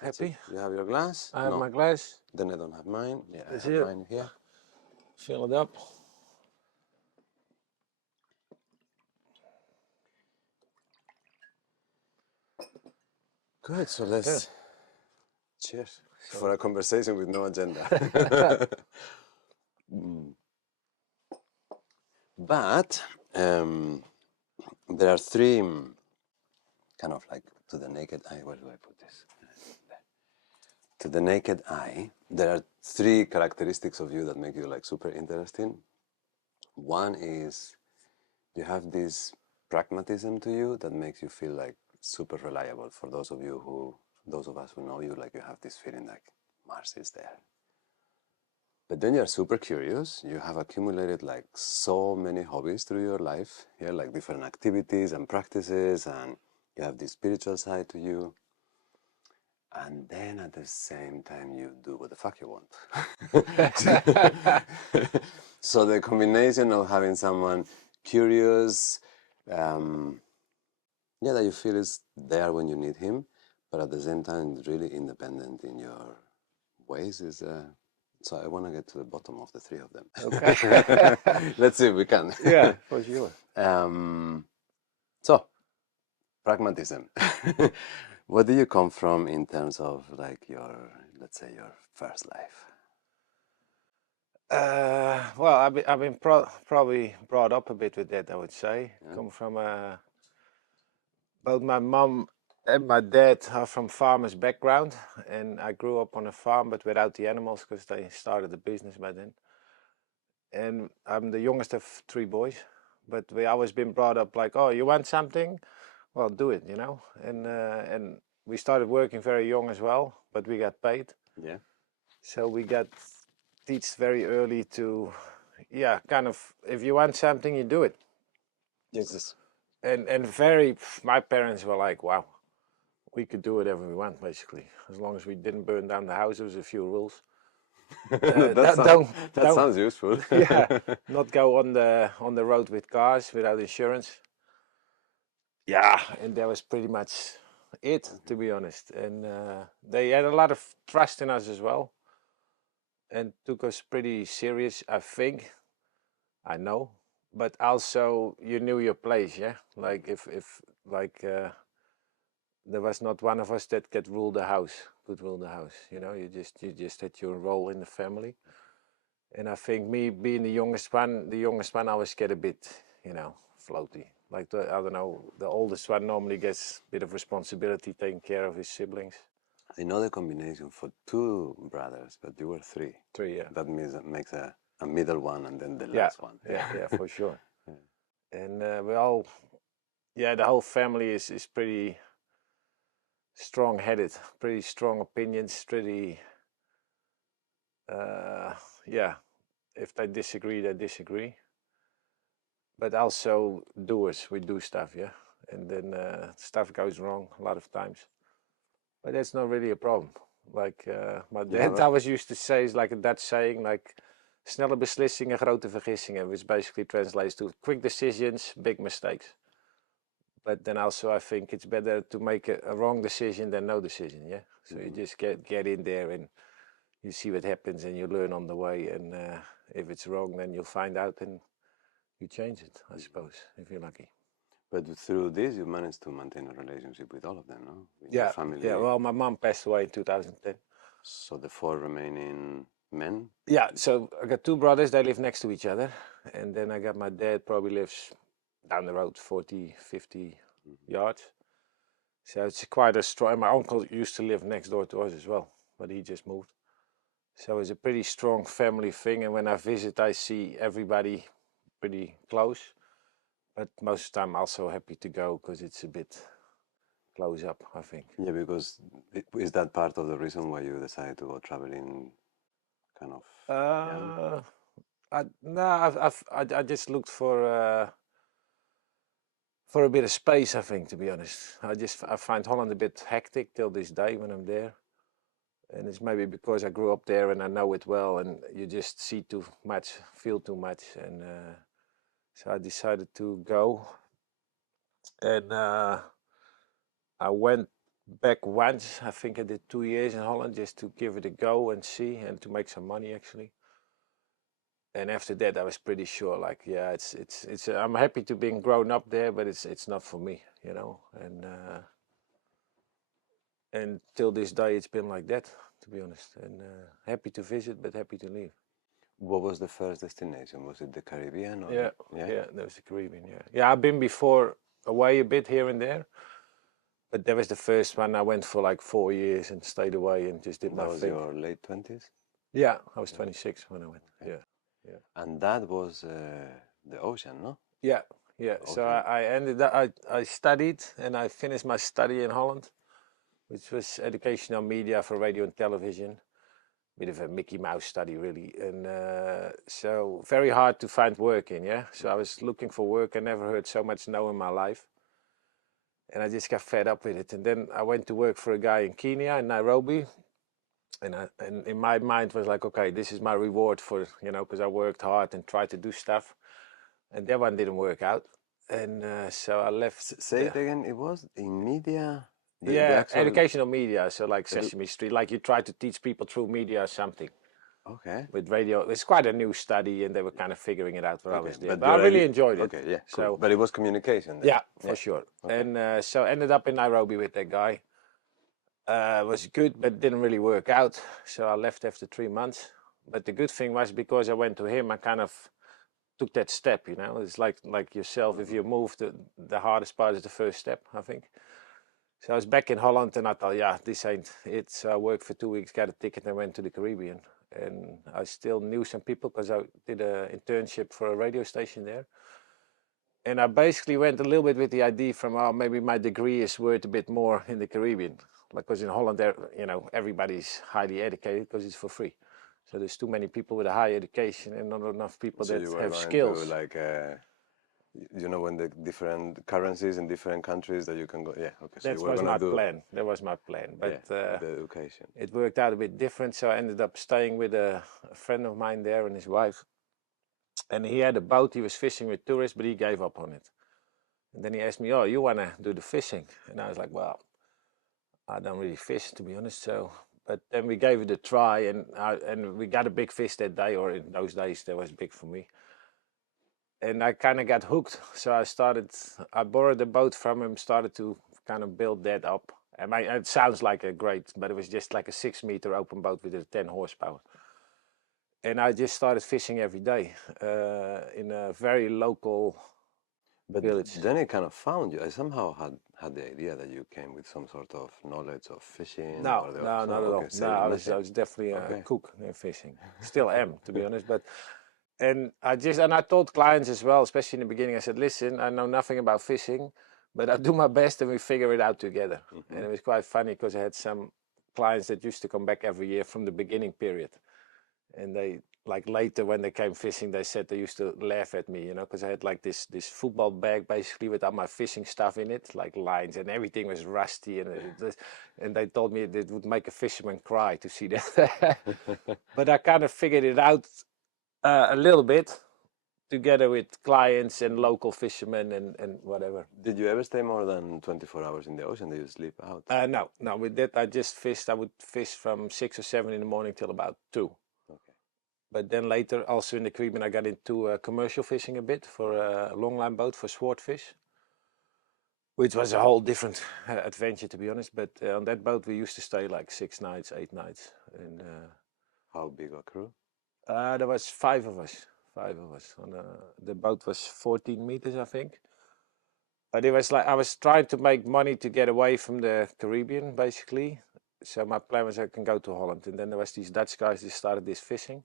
Happy? You have your glass? I have No. my glass. Then I don't have mine. Yeah, I That's have it. mine here. Fill it up. Good, so let's Good. cheers for a conversation with no agenda. But there are three kind of like to the naked eye. Where do I put this? There. To the naked eye, there are three characteristics of you that make you like super interesting. One is you have this pragmatism to you that makes you feel like super reliable. For those of us who know you, like you have this feeling like Mars is there. But then you're super curious. You have accumulated like so many hobbies through your life, yeah, like different activities and practices, and you have this spiritual side to you. And then at the same time, you do what the fuck you want. So the combination of having someone curious, that you feel is there when you need him, but at the same time, really independent in your ways is. So I want to get to the bottom of the three of them. Okay. Let's see if we can. Yeah, for sure. So, pragmatism. Where do you come from in terms of like your, let's say, your first life? Well, I've been probably brought up a bit with that, I would say. Yeah. Come from both my mom and my dad are from farmers' background, and I grew up on a farm, but without the animals because they started the business by then. And I'm the youngest of three boys, but we always been brought up like, oh, you want something? Well, do it, you know. And we started working very young as well, but we got paid. Yeah. So we got teach very early to, kind of, if you want something, you do it. Jesus. And my parents were like, wow, we could do whatever we want, basically, as long as we didn't burn down the house. There was a few rules. That sounds useful. Yeah, not go on the road with cars without insurance. Yeah, and that was pretty much it, to be honest. And they had a lot of trust in us as well, and took us pretty serious, I think. I know, but also you knew your place, yeah. Like if there was not one of us that could rule the house, You know, you just had your role in the family. And I think me being the youngest one always get a bit, floaty. Like I don't know, the oldest one normally gets a bit of responsibility taking care of his siblings. I know the combination for two brothers, but you were three. Three, yeah. That makes a middle one and then the Yeah, last one. yeah, for sure. Yeah. And we all, the whole family is pretty strong-headed, pretty strong opinions, pretty, if they disagree, they disagree. But also doers, we do stuff, yeah. And then stuff goes wrong a lot of times. But that's not really a problem. Like my dad always used to say, is like a Dutch saying, like, snelle beslissingen, grote vergissingen, which basically translates to quick decisions, big mistakes. But then also I think it's better to make a wrong decision than no decision, yeah? So you just get in there and you see what happens and you learn on the way. And if it's wrong, then you'll find out and you change it, I suppose, if you're lucky. But through this, you managed to maintain a relationship with all of them, no? With Yeah, your family. yeah. Well, my mom passed away in 2010. So the four remaining men? Yeah, so I got two brothers, they live next to each other. And then I got my dad, probably lives down the road 40, 50 yards. So it's quite a strong, my uncle used to live next door to us as well, but he just moved. So it's a pretty strong family thing. And when I visit, I see everybody pretty close. But most of the time, also happy to go because it's a bit close up, I think. Yeah, because is that part of the reason why you decided to go traveling kind of I just looked for a bit of space, I think, to be honest. I find Holland a bit hectic till this day when I'm there. And it's maybe because I grew up there and I know it well, and you just see too much, feel too much. And so I decided to go. And I went back once. I think I did 2 years in Holland just to give it a go and see, and to make some money actually. And after that, I was pretty sure, like, yeah, it's. I'm happy to being grown up there, but it's not for me, you know. And till this day, it's been like that, to be honest. And happy to visit, but happy to leave. What was the first destination? Was it the Caribbean? Or Yeah, yeah. yeah, that was the Caribbean. Yeah, yeah. I've been before away a bit here and there, but that was the first one. I went for like 4 years and stayed away and just did That my was thing. your late 20s? Yeah, I was 26 when I went. Okay. Yeah, yeah. And that was the ocean, no? Yeah, yeah. So Okay. I ended up, I studied and I finished my study in Holland, which was educational media for radio and television. Bit of a Mickey Mouse study, really. And so very hard to find work in, yeah. So I was looking for work. I never heard so much no in my life. And I just got fed up with it. And then I went to work for a guy in Kenya, in Nairobi. And in my mind was like, okay, this is my reward for, you know, because I worked hard and tried to do stuff. And that one didn't work out. And so I left. Say it again. It was in media. The Yeah, actual. educational media. So like Sesame Street, like you try to teach people through media or something. Okay. With radio, it's quite a new study, and they were kind of figuring it out while I Okay, was there. but But I really enjoyed it. Okay, yeah, cool. So But it was communication then. yeah, for sure. Okay. And so ended up in Nairobi with that guy. Was good, but didn't really work out. So I left after 3 months. But the good thing was because I went to him, I kind of took that step. You know, it's like yourself. If you move, the hardest part is the first step, I think. So I was back in Holland, and I thought, yeah, this ain't it. So I worked for 2 weeks, got a ticket, and went to the Caribbean. And I still knew some people because I did an internship for a radio station there. And I basically went a little bit with the idea from, oh, maybe my degree is worth a bit more in the Caribbean. Like, because in Holland, there, you know, everybody's highly educated because it's for free. So there's too many people with a high education and not enough people So that you were have going skills. to like, you know, when the different currencies in different countries that you can go. Yeah, okay. So That you were was gonna my do. plan. That was my plan. But Yeah, with the education. it worked out a bit different. So I ended up staying with a friend of mine there and his wife. And he had a boat. He was fishing with tourists, but he gave up on it. And then he asked me, "Oh, you want to do the fishing?" And I was like, "Well, I don't really fish, to be honest." So, but then we gave it a try, and we got a big fish that day, or in those days, that was big for me. And I kind of got hooked. So I borrowed a boat from him, started to kind of build that up. And it sounds like a great, but it was just like a 6-meter open boat with a 10 horsepower. And I just started fishing every day in a very local village. Then it kind of found you. I somehow had the idea that you came with some sort of knowledge of fishing. No, or no, not at all. Okay, No, I was definitely a cook in fishing. Still am, to be honest. But and I told clients as well, especially in the beginning, I said, listen, I know nothing about fishing, but I do my best and we figure it out together. Mm-hmm. And it was quite funny because I had some clients that used to come back every year from the beginning period. And they, like later when they came fishing, they said they used to laugh at me, you know, because I had like this football bag basically with all my fishing stuff in it, like lines, and everything was rusty. And they told me it would make a fisherman cry to see that. But I kind of figured it out a little bit together with clients and local fishermen and whatever. Did you ever stay more than 24 hours in the ocean? Did you sleep out? No, with that I just fished. I would fish from 6 or 7 in the morning till about 2. Okay. But then later, also in the Caribbean, I got into commercial fishing a bit for a longline boat for swordfish, which was a whole different adventure, to be honest. But on that boat, we used to stay like 6 nights, 8 nights. And How big a crew? there was 5 of us. 5 of us. The boat was 14 meters, I think. But it was like I was trying to make money to get away from the Caribbean, basically. So my plan was I can go to Holland. And then there was these Dutch guys that started this fishing.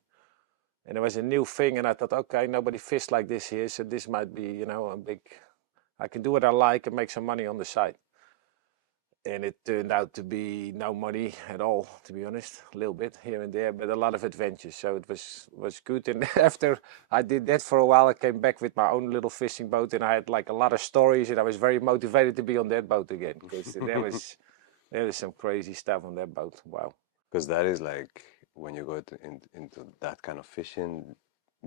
And it was a new thing, and I thought, okay, nobody fished like this here, so this might be, you know, I can do what I like and make some money on the side. And it turned out to be no money at all, to be honest, a little bit here and there, but a lot of adventures. So it was good. And after I did that for a while, I came back with my own little fishing boat, and I had like a lot of stories, and I was very motivated to be on that boat again, because there was some crazy stuff on that boat. Wow. Because that is like, when you go into that kind of fishing,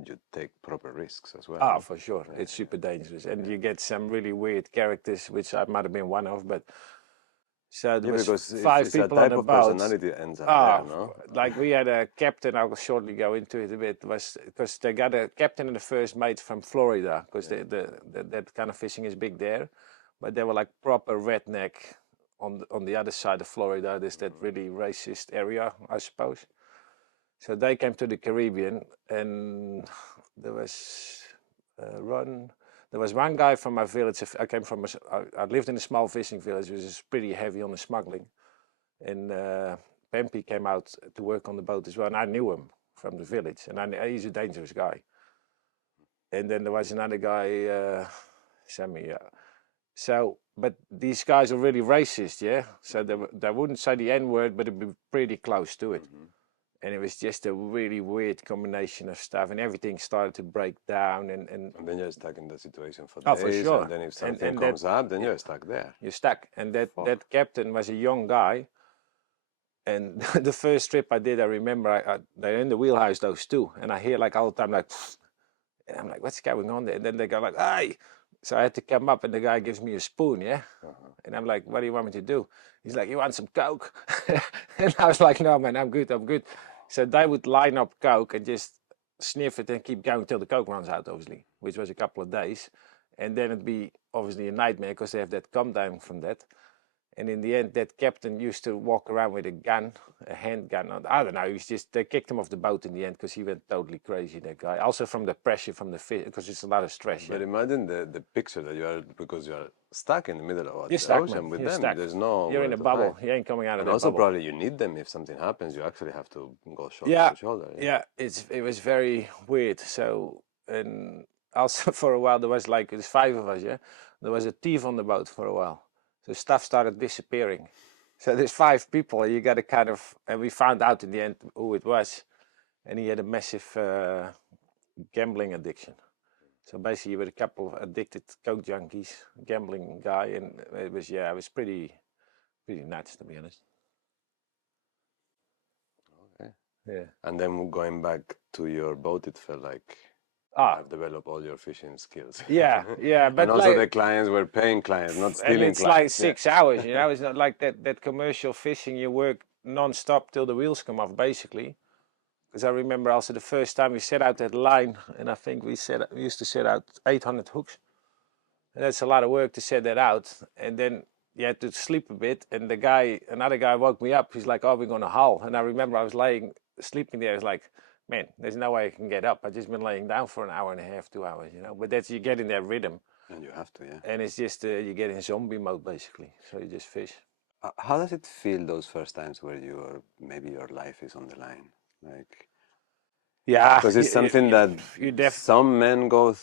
you take proper risks as well. Ah, for sure. It's super dangerous. And you get some really weird characters, which I might have been one of, but So there was because five it's a people on type a of boat. personality that ends up Ah, there, no? like we had a captain. I'll shortly go into it a bit. Was because they got a captain and the first mate from Florida, because that kind of fishing is big there, but they were like proper redneck on the other side of Florida. There's that really racist area, I suppose. So they came to the Caribbean, and there was run. There was one guy from my village. I came from. I lived in a small fishing village, which is pretty heavy on the smuggling. And Pempi came out to work on the boat as well, and I knew him from the village, and he's a dangerous guy. And then there was another guy, Sammy. So, but these guys are really racist, yeah. So they wouldn't say the N word, but it'd be pretty close to it. And it was just a really weird combination of stuff, and everything started to break down. And then you're stuck in the situation for oh, days, for sure. and then if something and comes that, up, then you're stuck there. You're stuck. And that captain was a young guy. And the first trip I did, I remember they're in the wheelhouse, those two, and I hear like all the time, like, and I'm like, what's going on there? And then they go like, hey. So I had to come up, and the guy gives me a spoon, yeah? And I'm like, what do you want me to do? He's like, you want some Coke? And I was like, no, man, I'm good. So they would line up Coke and just sniff it and keep going till the Coke runs out, obviously, which was a couple of days. And then it'd be obviously a nightmare because they have that come down from that. And in the end, that captain used to walk around with a gun, a handgun. I don't know. They kicked him off the boat in the end because he went totally crazy, that guy. Also from the pressure from the fish, because it's a lot of stress. But imagine the picture that you are, because you are stuck in the middle of the stuck, ocean man. with You're them. stuck. There's no. You're in a bubble. You ain't coming out of and that also bubble. probably you need them if something happens. You actually have to go shoulder to shoulder. Yeah. It was very weird. So, and also for a while there's 5 of us. Yeah, there was a thief on the boat for a while. So stuff started disappearing. So there's 5 people. You got to kind of, and we found out in the end who it was, and he had a massive gambling addiction. So basically, with a couple of addicted coke junkies, gambling guy, and it was pretty nuts, to be honest. Okay. Yeah. And then going back to your boat, it felt like you have developed all your fishing skills. Yeah. But and also the clients were paying clients, not stealing and it's clients. like 6 hours, you know. It's not like that commercial fishing. You work non-stop till the wheels come off, basically. Because I remember also the first time we set out that line, and I think we used to set out 800 hooks. And that's a lot of work to set that out. And then you had to sleep a bit. And another guy woke me up. He's like, oh, we're going to hull. And I remember I was sleeping there. I was like, man, there's no way I can get up. I've just been laying down for an hour and a half, 2 hours, you know. But that's, you get in that rhythm. And you have to, yeah. And it's just, you get in zombie mode, basically. So you just fish. How does it feel those first times where maybe your life is on the line? Like, yeah, because it's something that some men go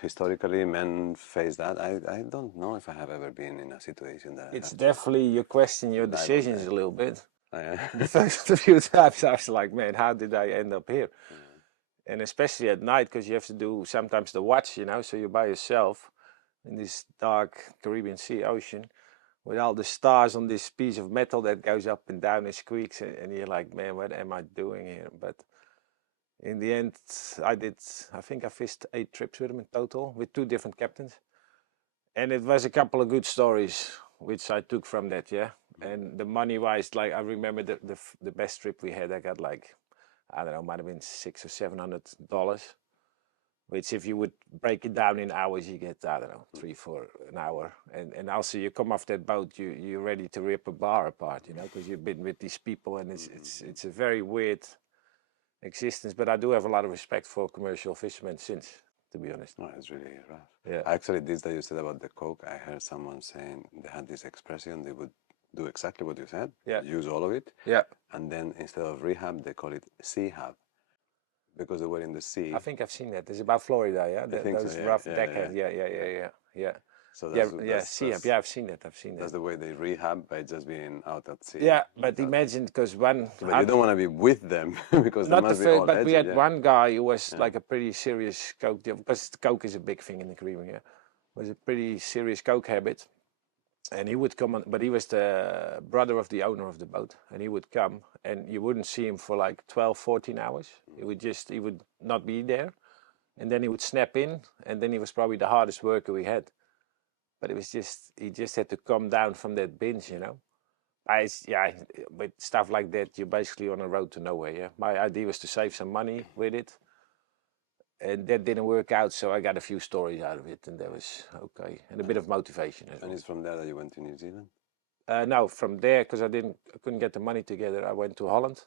historically men face that. I don't know if I have ever been in a situation that it's definitely, you question your decisions a little bit. Yeah. The first few times I was like, man, how did I end up here? And especially at night, because you have to do sometimes the watch, you know, so you're by yourself in this dark Caribbean Sea ocean with all the stars on this piece of metal that goes up and down and squeaks, and you're like, man, what am I doing here? But in the end, I think I fished 8 trips with him in total, with 2 different captains. And it was a couple of good stories, which I took from that, yeah. And the money-wise, like, I remember the best trip we had, I got like, I don't know, might have been $600 or $700, which if you would break it down in hours, you get, I don't know, 3-4 an hour. And also you come off that boat, you're ready to rip a bar apart, you know, because you've been with these people, and it's a very weird existence. But I do have a lot of respect for commercial fishermen since, to be honest. No, it's really rough. Yeah. Actually, this that you said about the coke, I heard someone saying they had this expression, they would do exactly what you said, use all of it, and then instead of rehab, they call it seahab, because they were in the sea. I think I've seen that. It's about Florida, yeah? Those so, rough deckheads, yeah. So seahab, yeah, I've seen that. That's the way they rehab, by just being out at sea. Yeah, but imagine, because But you don't want to be with them, because they must be all but edgy, we had one guy who was like a pretty serious coke deal, because coke is a big thing in the Caribbean, yeah? Was a pretty serious coke habit. And he would come on, but he was the brother of the owner of the boat, and he would come, and you wouldn't see him for like 12, 14 hours. He would not be there, and then he would snap in, and then he was probably the hardest worker we had. but it was just he just had to come down from that binge, you know. Yeah, with stuff like that, you're basically on a road to nowhere. Yeah, my idea was to save some money with it, and that didn't work out. So I got a few stories out of it, and that was okay, and a bit of motivation as And well. it's from there that you went to New Zealand? No, from there, because I couldn't get the money together. I went to Holland,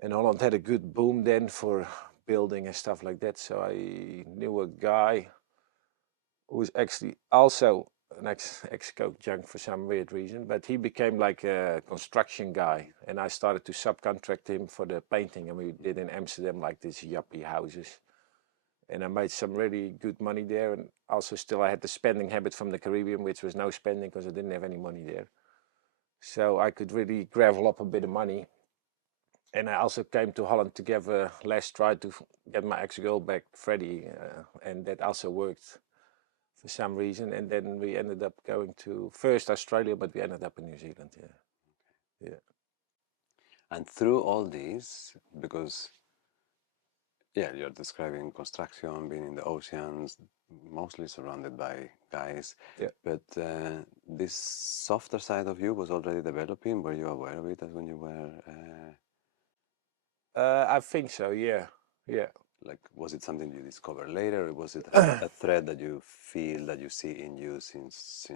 and Holland had a good boom then for building and stuff like that. So I knew a guy who was actually also an ex-coke junk for some weird reason, but he became like a construction guy, and I started to subcontract him for the painting, and we did in Amsterdam like these yuppie houses, and I made some really good money there, and also still I had the spending habit from the Caribbean, which was no spending because I didn't have any money there, so I could really gravel up a bit of money. And I also came to Holland to give a last try to get my ex-girl back, Freddie, and that also worked for some reason. And then we ended up going to first Australia, but we ended up in New Zealand. Yeah, yeah. And through all these, because yeah, you're describing construction, being in the oceans, mostly surrounded by guys. Yeah. But this softer side of you was already developing. Were you aware of it as when you were? I think so. Yeah, yeah. Like, was it something you discovered later, or was it a thread that you feel that you see in you since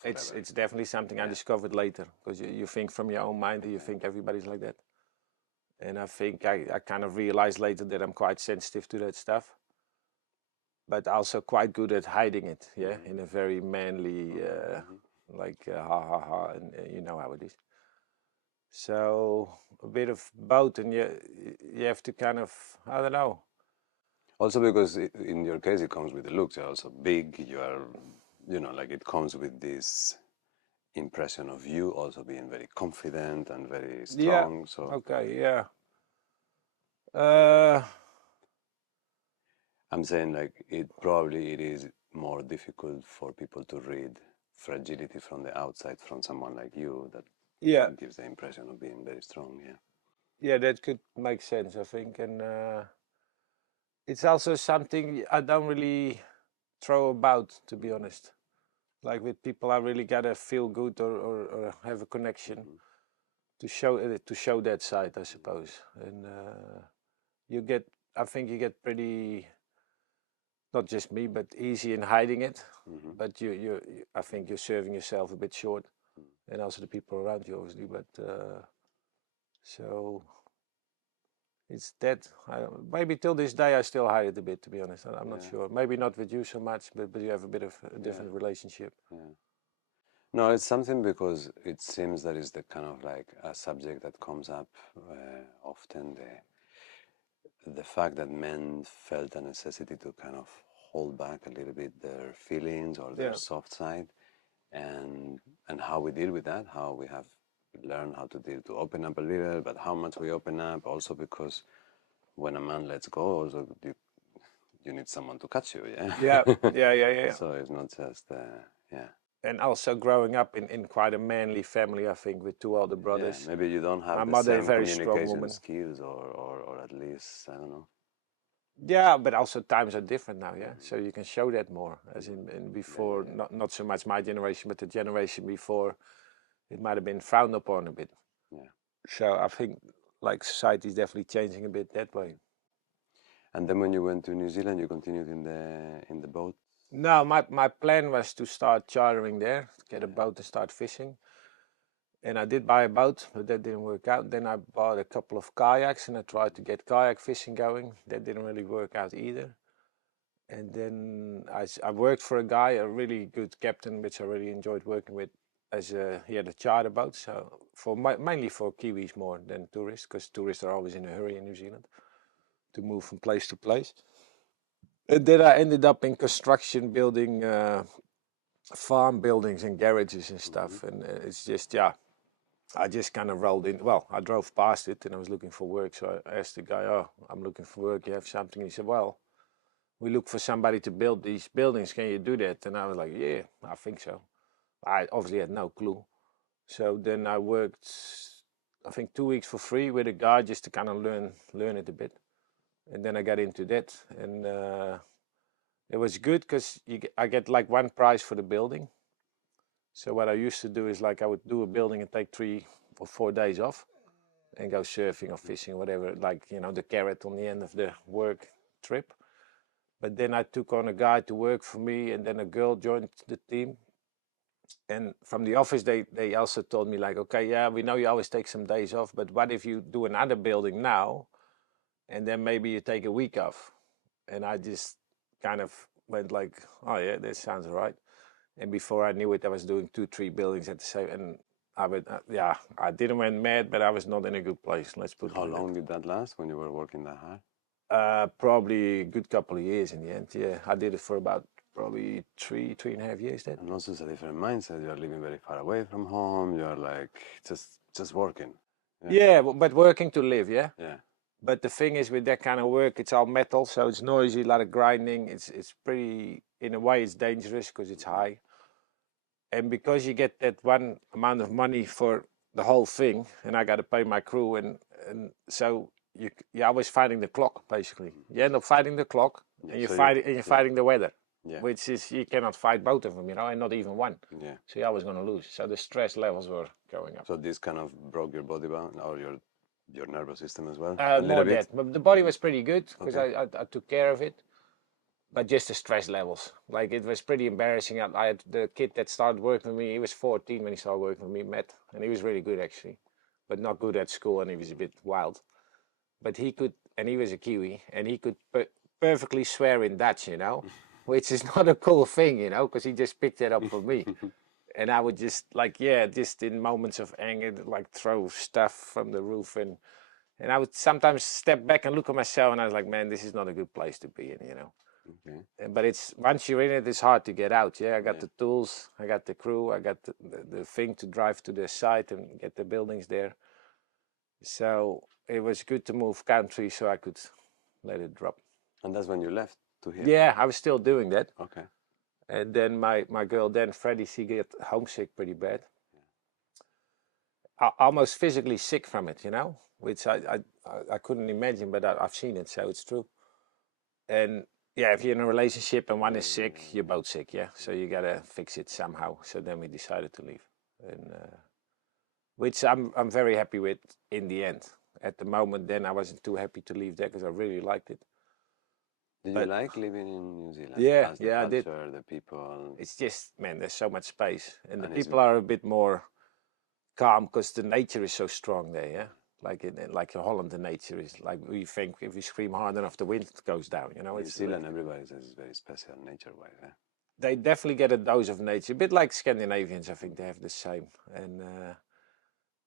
forever? It's definitely something I discovered later because you think from your own mind and you think everybody's like that. And I think I kind of realized later that I'm quite sensitive to that stuff, but also quite good at hiding it. Yeah, in a very manly, like ha ha ha, and you know how it is. So a bit of both, and you have to kind of, I don't know. Also, because in your case, it comes with the looks. You're also big. You are, you know, like it comes with this impression of you also being very confident and very Yeah. strong. So Okay. Yeah. Uh. I'm saying like it is more difficult for people to read fragility from the outside from someone like you that Yeah. gives the impression of being very strong. Yeah. Yeah. That could make sense, I think, and it's also something I don't really throw about, to be honest. Like with people, I really gotta feel good or have a connection to show that side, I suppose. And you get, I think you get pretty, not just me, but easy in hiding it. But I think you're serving yourself a bit short, and also the people around you, obviously. But so it's that. Maybe till this day, I still hide it a bit, to be honest. I'm not sure. Maybe not with you so much, but you have a bit of a different relationship. Yeah. No, it's something because it seems that is the kind of like a subject that comes up often. The fact that men felt a necessity to kind of hold back a little bit their feelings or their Yeah. soft side, and how we deal with that, how we have learned how to deal to open up a little, but how much we open up also because when a man lets go, also you need someone to catch you, yeah. Yeah. Yeah. Yeah. Yeah. So it's not just yeah. And also growing up in quite a manly family, I think, with two older Yeah, brothers. maybe you don't My have the mother, a same very strong communication woman. skills, or at least I don't know. Yeah, but also times are different now, yeah. So you can show that more, as in before, not so much my generation, but the generation before, it might have been frowned upon a bit. Yeah. So I think like society is definitely changing a bit that way. And then when you went to New Zealand, you continued in the boat. No, my plan was to start chartering there, get a boat and start fishing. And I did buy a boat, but that didn't work out. Then I bought a couple of kayaks and I tried to get kayak fishing going. That didn't really work out either. And then I worked for a guy, a really good captain, which I really enjoyed working with. He had a charter boat, so mainly for Kiwis more than tourists, because tourists are always in a hurry in New Zealand to move from place to place. And then I ended up in construction, building farm buildings and garages and stuff. And it's just, yeah, I just kind of rolled in. Well, I drove past it and I was looking for work. So I asked the guy, "Oh, I'm looking for work. You have something?" He said, "Well, we look for somebody to build these buildings. Can you do that?" And I was like, "Yeah, I think so." I obviously had no clue. So then I worked, I think 2 weeks for free with a guy just to kind of learn it a bit. And then I got into that. And It was good because I get like one prize for the building. So what I used to do is like I would do a building and take 3 or 4 days off and go surfing or fishing or whatever, like, you know, the carrot on the end of the work trip. But then I took on a guy to work for me, and then a girl joined the team. And from the office, they also told me like, okay, yeah, we know you always take some days off, but what if you do another building now, and then maybe you take a week off? And I just kind of went like, oh yeah, that sounds all right. And before I knew it, I was doing 2, 3 buildings at the same. And I would, yeah, I didn't went mad, but I was not in a good place. Let's put it. How like long did that last when you were working that hard? Probably a good couple of years in the end. Yeah, I did it for about probably 3.5 years. That. And also it's a different mindset. You are living very far away from home. You are like just working. Yeah, but working to live. Yeah. Yeah. But the thing is, with that kind of work, it's all metal, so it's noisy, a lot of grinding. It's pretty, in a way, it's dangerous because it's high. And because you get that one amount of money for the whole thing, and I got to pay my crew, and so you're always fighting the clock, basically. You end up fighting the clock, and you're fighting the weather, which is, you cannot fight both of them, you know, and not even one. Yeah. So you're always going to lose. So the stress levels were going up. So this kind of broke your body down, or your nervous system as well? More that, but the body was pretty good because I took care of it. But just the stress levels, like it was pretty embarrassing. I had the kid that started working with me. He was 14 when he started working with me, Matt, and he was really good actually, but not good at school, and he was a bit wild. But he could, and he was a Kiwi, and he could perfectly swear in Dutch, you know, which is not a cool thing, you know, because he just picked it up for me. And I would just like, yeah, just in moments of anger, like throw stuff from the roof, and I would sometimes step back and look at myself, and I was like, man, this is not a good place to be in, you know. Okay. But it's, once you're in it, it's hard to get out. Yeah, I got the tools, I got the crew, I got the thing to drive to the site and get the buildings there. So it was good to move country so I could let it drop. And that's when you left to here? Yeah, I was still doing that. Okay. And then my girl then, Freddie, she got homesick pretty bad. Almost physically sick from it, you know, which I couldn't imagine, but I've seen it, so it's true. And yeah, if you're in a relationship and one is sick, you're both sick, yeah. So you gotta fix it somehow. So then we decided to leave, and which I'm very happy with in the end. At the moment, then I wasn't too happy to leave there because I really liked it. Did you like living in New Zealand? Yeah, the culture, I did. The people. It's just, man, there's so much space, and the people are a bit more calm because the nature is so strong there, yeah. Like in Holland, the nature is like, we think if we scream hard enough, the wind goes down. You know, New Zealand, everybody says it's very special nature-wise. Yeah? They definitely get a dose of nature, a bit like Scandinavians. I think they have the same. And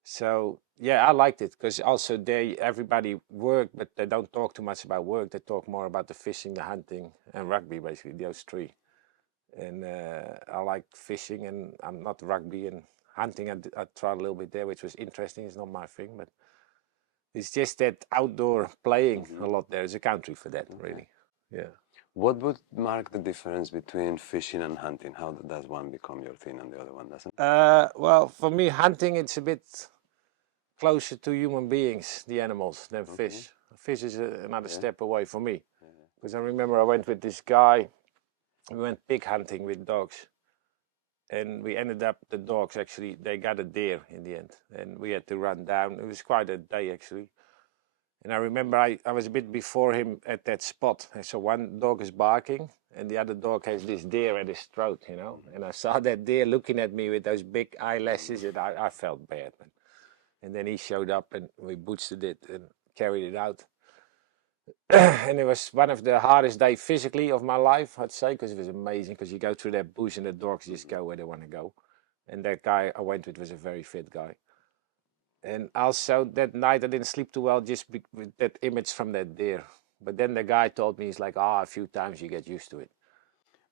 so yeah, I liked it because also everybody work, but they don't talk too much about work. They talk more about the fishing, the hunting, and rugby, basically those three. And I like fishing, and I'm not rugby, and hunting. I tried a little bit there, which was interesting. It's not my thing, but it's just that outdoor playing a lot. There's a country for that, really. Yeah. What would mark the difference between fishing and hunting? How does one become your thing and the other one doesn't? Well, for me, hunting, it's a bit closer to human beings, the animals, than fish. Fish is another step away for me. Because I remember I went with this guy, we went pig hunting with dogs. And we ended up, the dogs actually, they got a deer in the end. And we had to run down. It was quite a day actually. And I remember I was a bit before him at that spot. And so one dog is barking and the other dog has this deer at his throat, you know. And I saw that deer looking at me with those big eyelashes, and I felt bad, man. And then he showed up and we butchered it and carried it out. And it was one of the hardest days physically of my life, I'd say, because it was amazing, because you go through that bush and the dogs just go where they want to go. And that guy I went with was a very fit guy. And also that night I didn't sleep too well just with that image from that deer. But then the guy told me, he's like, a few times you get used to it.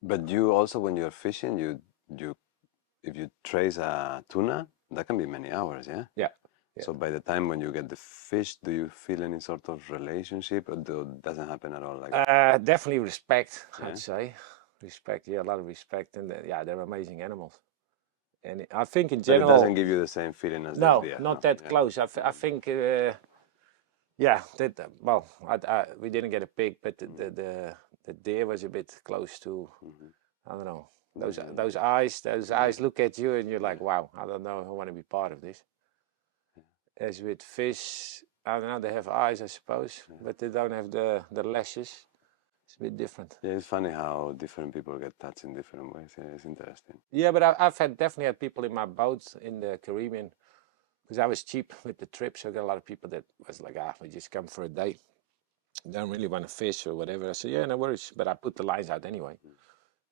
But you also, when you're fishing, if you trace a tuna, that can be many hours, yeah? Yeah. So by the time when you get the fish, do you feel any sort of relationship, or doesn't happen at all? Like definitely respect, I'd say. Respect, yeah, a lot of respect, and they're amazing animals. And I think in general, but it doesn't give you the same feeling as no, the deer. not that close. I think, we didn't get a pig, but the deer was a bit close to, I don't know, Yeah. those eyes look at you and you're like, wow, I don't know if I want to be part of this. As with fish, I don't know, they have eyes, I suppose, but they don't have the lashes. It's a bit different. Yeah, it's funny how different people get touched in different ways. Yeah, it's interesting. Yeah, but I've definitely had people in my boat in the Caribbean, because I was cheap with the trip, so I got a lot of people that was like, we just come for a day, don't really want to fish or whatever. I said, yeah, no worries, but I put the lines out anyway.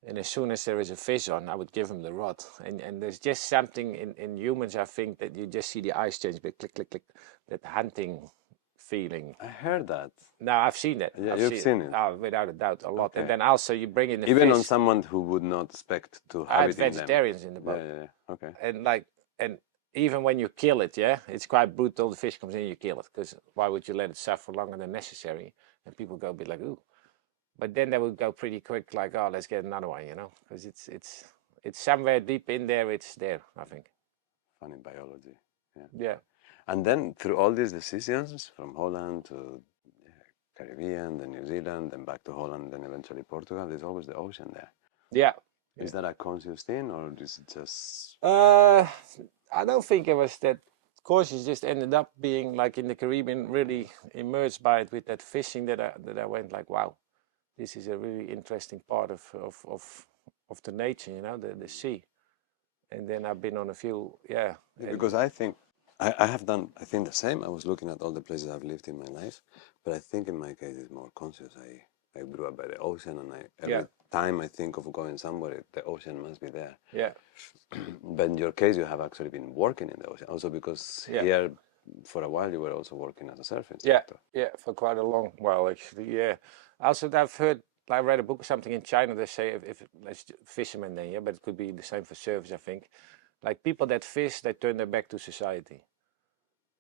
And as soon as there is a fish on, I would give them the rod. And there's just something in humans, I think, that you just see the eyes change, but click, click, click, that hunting feeling. I heard that. No, I've seen that. Yeah, I've you've seen it. without a doubt, a lot. Okay. And then also you bring in the Even fish. on someone who would not expect to I have had it in them. vegetarians in the boat. Yeah. Okay. And even when you kill it, yeah, it's quite brutal. The fish comes in, you kill it, because why would you let it suffer longer than necessary? And people go a bit like, ooh. But then they would go pretty quick, like, oh, let's get another one, you know, because it's somewhere deep in there, it's there, I think. Funny biology. Yeah. And then through all these decisions, from Holland to Caribbean, then New Zealand, then back to Holland, then eventually Portugal, there's always the ocean there. Yeah. Is that a conscious thing, or is it just? I don't think it was that. Of course, it just ended up being like in the Caribbean, really immersed by it with that fishing that I went like, wow, this is a really interesting part of the nature, you know, the sea. And then I've been on a few, yeah. Because I think I have done, I think the same. I was looking at all the places I've lived in my life, but I think in my case it's more conscious. I grew up by the ocean, and every time I think of going somewhere, the ocean must be there. Yeah. But in your case, you have actually been working in the ocean, also because here for a while you were also working as a surf instructor. Yeah, for quite a long while actually. Yeah. Also, I've heard, I read a book or something in China. They say if let's fishermen then, yeah, but it could be the same for surfers. I think, like people that fish, they turn their back to society.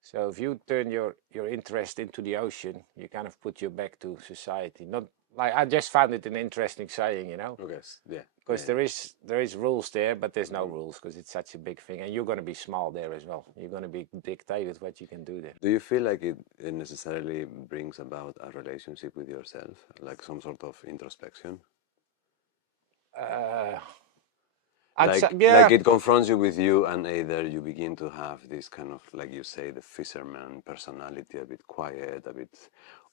So if you turn your interest into the ocean, you kind of put your back to society. Not like, I just found it an interesting saying, you know. Okay. Yeah. Because there is rules there, but there's no rules because it's such a big thing, and you're going to be small there as well. You're going to be dictated what you can do there. Do you feel like it necessarily brings about a relationship with yourself, like some sort of introspection? Like it confronts you with you, and either you begin to have this kind of, like you say, the fisherman personality, a bit quiet, a bit,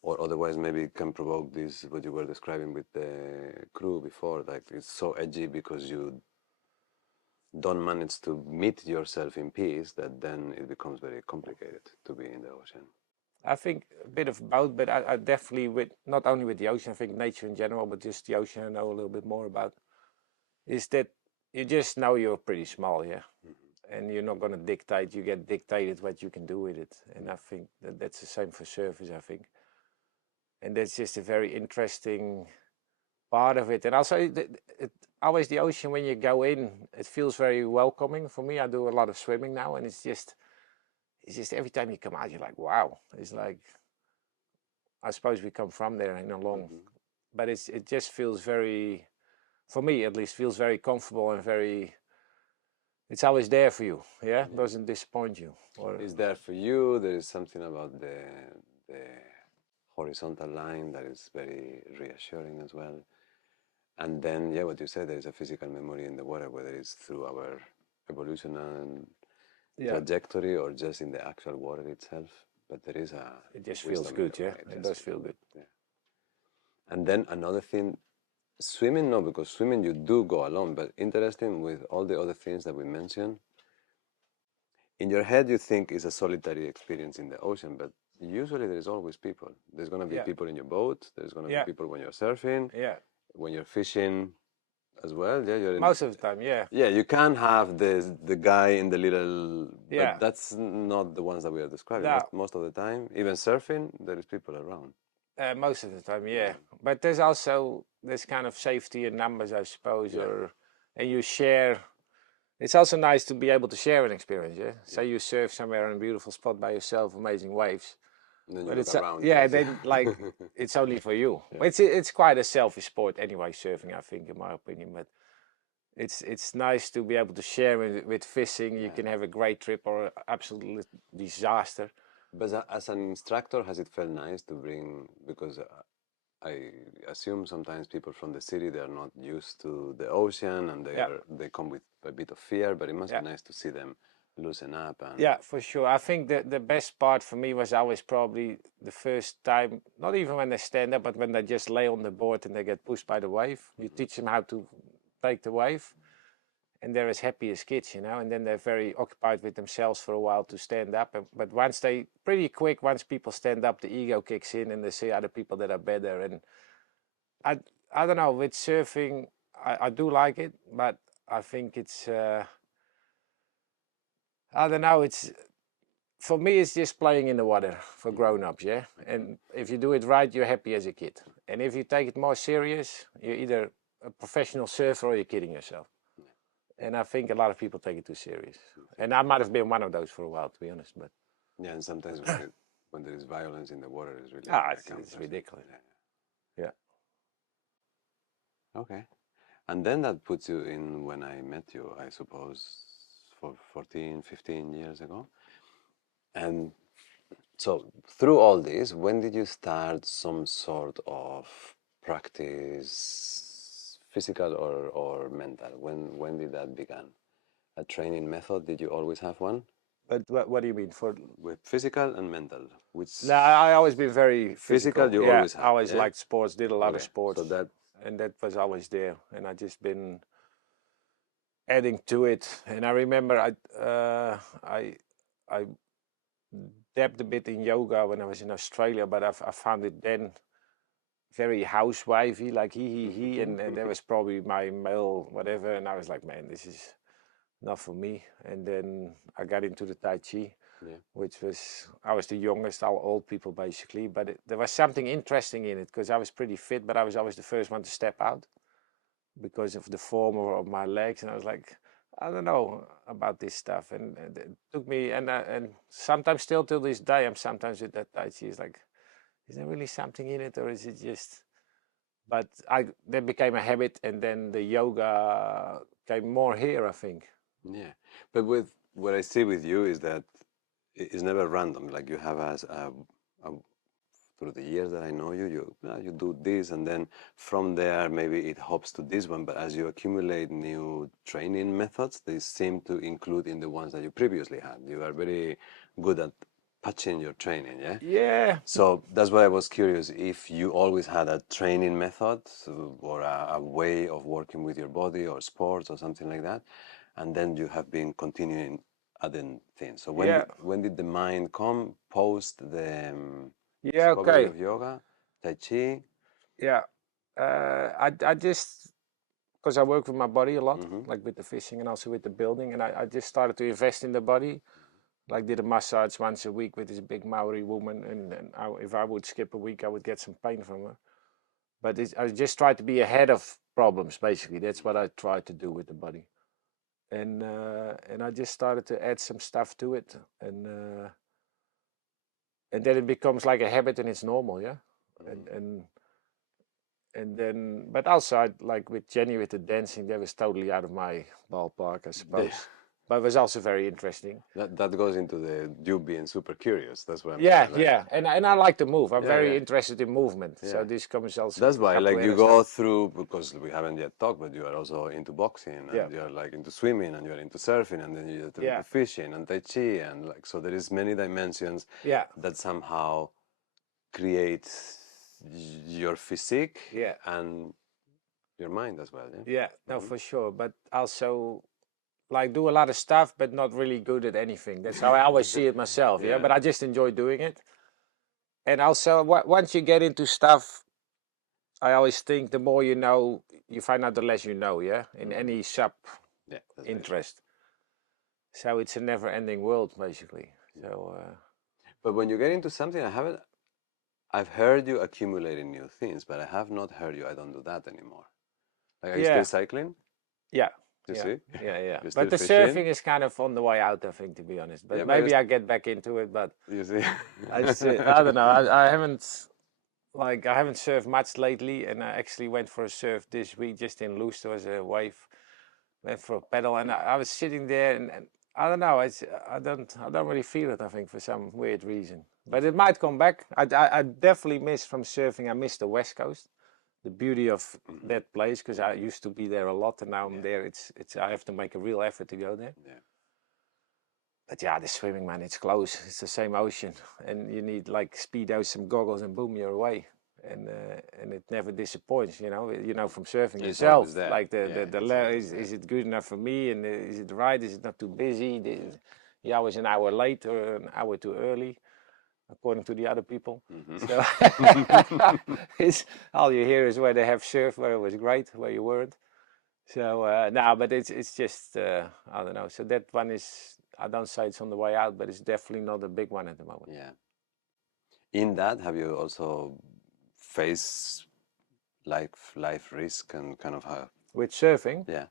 or otherwise maybe it can provoke this, what you were describing with the crew before, like it's so edgy because you don't manage to meet yourself in peace, that then it becomes very complicated to be in the ocean. I think a bit of both, but I definitely, with not only with the ocean, I think nature in general, but just the ocean I know a little bit more about, is that you just know you're pretty small, yeah, and you're not going to dictate. You get dictated what you can do with it, and I think that's the same for surfers, I think, and that's just a very interesting part of it. And also, always the ocean, when you go in, it feels very welcoming for me. I do a lot of swimming now, and it's just every time you come out, you're like, wow. It's like, I suppose we come from there in a long, but it just feels very, for me at least, feels very comfortable and very, it's always there for you, yeah? It doesn't disappoint you. Or it's there for you. There is something about the horizontal line that is very reassuring as well. And then, yeah, what you said, there is a physical memory in the water, whether it's through our evolutionary trajectory or just in the actual water itself. But there is a... It just feels good, yeah? It does feel good. Yeah. And then another thing, swimming, no, because swimming you do go alone, but interesting with all the other things that we mentioned. In your head, you think it's a solitary experience in the ocean, but usually there is always people. There's going to be people in your boat. There's going to be people when you're surfing. Yeah. When you're fishing as well. Yeah. You're most of the time, yeah. Yeah, you can have the guy in the little... But that's not the ones that we are describing. No. Most of the time, even surfing, there is people around. Most of the time, yeah. But there's also this kind of safety in numbers, I suppose, and you share. It's also nice to be able to share an experience, yeah? Say you surf somewhere in a beautiful spot by yourself, amazing waves. Then but it's around, then like it's only for you. It's quite a selfish sport anyway, surfing, I think, in my opinion. But it's nice to be able to share with fishing. You can have a great trip or an absolute disaster. But as an instructor, has it felt nice to bring, because I assume sometimes people from the city, they're not used to the ocean and they come with a bit of fear, but it must be nice to see them loosen up. And yeah, for sure. I think the best part for me was always probably the first time, not even when they stand up, but when they just lay on the board and they get pushed by the wave. You teach them how to take the wave, and they're as happy as kids, you know, and then they're very occupied with themselves for a while to stand up. But once they, pretty quick, once people stand up, the ego kicks in and they see other people that are better. And I don't know, with surfing, I do like it, but I think it's, I don't know, it's, for me, it's just playing in the water for grown-ups, yeah? And if you do it right, you're happy as a kid. And if you take it more serious, you're either a professional surfer or you're kidding yourself. And I think a lot of people take it too serious. And I might have been one of those for a while, to be honest. But yeah, and sometimes when there is violence in the water, it's really it's ridiculous. Yeah. Okay. And then that puts you in when I met you, I suppose, for 14, 15 years ago. And so through all this, when did you start some sort of practice, physical or mental? When did that begin? A training method, did you always have one? But what do you mean for? With physical and mental, which No, I always been very physical you yeah, always had, I always yeah? liked sports, did a lot of Okay, sports, so that and that was always there. And I just been adding to it. And I remember I dabbed a bit in yoga when I was in Australia, but I found it then very housewifey, like he, and that was probably my male whatever. And I was like, man, this is not for me. And then I got into the Tai Chi, yeah. which was, I was the youngest, all old people basically, but there was something interesting in it because I was pretty fit, but I was always the first one to step out because of the form of my legs. And I was like, I don't know about this stuff. And it took me, and sometimes still till this day, I'm sometimes with that Tai Chi, it's like, is there really something in it or is it just, but that became a habit, and then the yoga came more here, I think. Yeah, but with what I see with you is that it's never random. Like you have a through the years that I know you, you do this, and then from there maybe it hops to this one. But as you accumulate new training methods, they seem to include in the ones that you previously had. You are very good at patching your training, yeah. Yeah. So that's why I was curious if you always had a training method or a way of working with your body or sports or something like that, and then you have been continuing adding things. So when did the mind come post the discovery Okay. of yoga, Tai Chi? Yeah. I just, because I work with my body a lot, like with the fishing and also with the building, and I just started to invest in the body. Like did a massage once a week with this big Maori woman, and if I would skip a week, I would get some pain from her. But I just tried to be ahead of problems, basically. That's what I tried to do with the body. And I just started to add some stuff to it, and then it becomes like a habit and it's normal, yeah. And then, but also like with Jenny with the dancing, that was totally out of my ballpark, I suppose. Yeah. But it was also very interesting. That goes into the you being super curious. That's what I'm Yeah, saying. Like, yeah, and I like to move. I'm yeah, very yeah. interested in movement. So Yeah. this comes also That's with why, like, you capoeira go stuff. through, because we haven't yet talked, but you are also into boxing, Yeah, and you're like into swimming, and you're into surfing, and then you're yeah, into fishing and Tai Chi, and like, so there is many dimensions yeah, that somehow create your physique yeah, and your mind as well. Yeah. yeah. No, for sure. But also, like, do a lot of stuff, but not really good at anything. That's how I always see it myself. Yeah, Yeah. but I just enjoy doing it. And also, once you get into stuff, I always think the more you know, you find out the less you know. Yeah, in any sub Yeah, that's very true. interest. So it's a never-ending world, basically. So. But when you get into something, I've heard you accumulating new things, but I have not heard you, I don't do that anymore. Like, are you still cycling? Yeah. You Yeah, see? yeah. You're still But the fishing? surfing is kind of on the way out, I think, to be honest. But Yeah, maybe I get back into it. But you see? I don't know. I haven't I haven't surfed much lately, and I actually went for a surf this week just in Loos. There was a wave. Went for a pedal, and I was sitting there, and I don't know. I don't really feel it. I think for some weird reason, but it might come back. I definitely miss from surfing. I miss the West Coast, the beauty of that place, because I used to be there a lot, and now I'm there. It's I have to make a real effort to go there. Yeah. But yeah, the swimming, man, it's close. It's the same ocean, and you need like speedos, some goggles, and boom, you're away. And it never disappoints, you know. You know from surfing It's yourself, always there. like Yeah, the it's level always there. is it good enough for me, and is it right? Is it not too busy? Yeah, I was an hour late or an hour too early, according to the other people. So it's all you hear is where they have surf, where it was great, where you weren't. So no, but it's just I don't know. So that one is, I don't say it's on the way out, but it's definitely not a big one at the moment. Yeah. In that, have you also faced life risk and kind of how? With surfing, Yeah.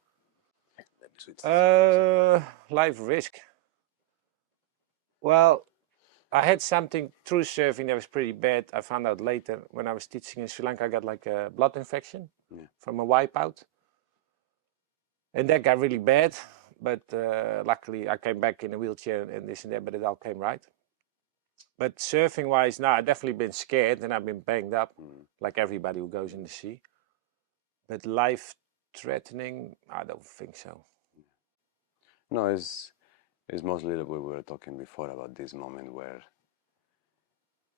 Let me switch this off for a second. life risk. Well, I had something through surfing that was pretty bad. I found out later when I was teaching in Sri Lanka. I got like a blood infection from a wipeout, and that got really bad. But luckily, I came back in a wheelchair and this and that. But it all came right. But surfing wise, no, I've definitely been scared and I've been banged up, like everybody who goes in the sea. But life threatening, I don't think so. No, it's mostly that we were talking before about this moment where,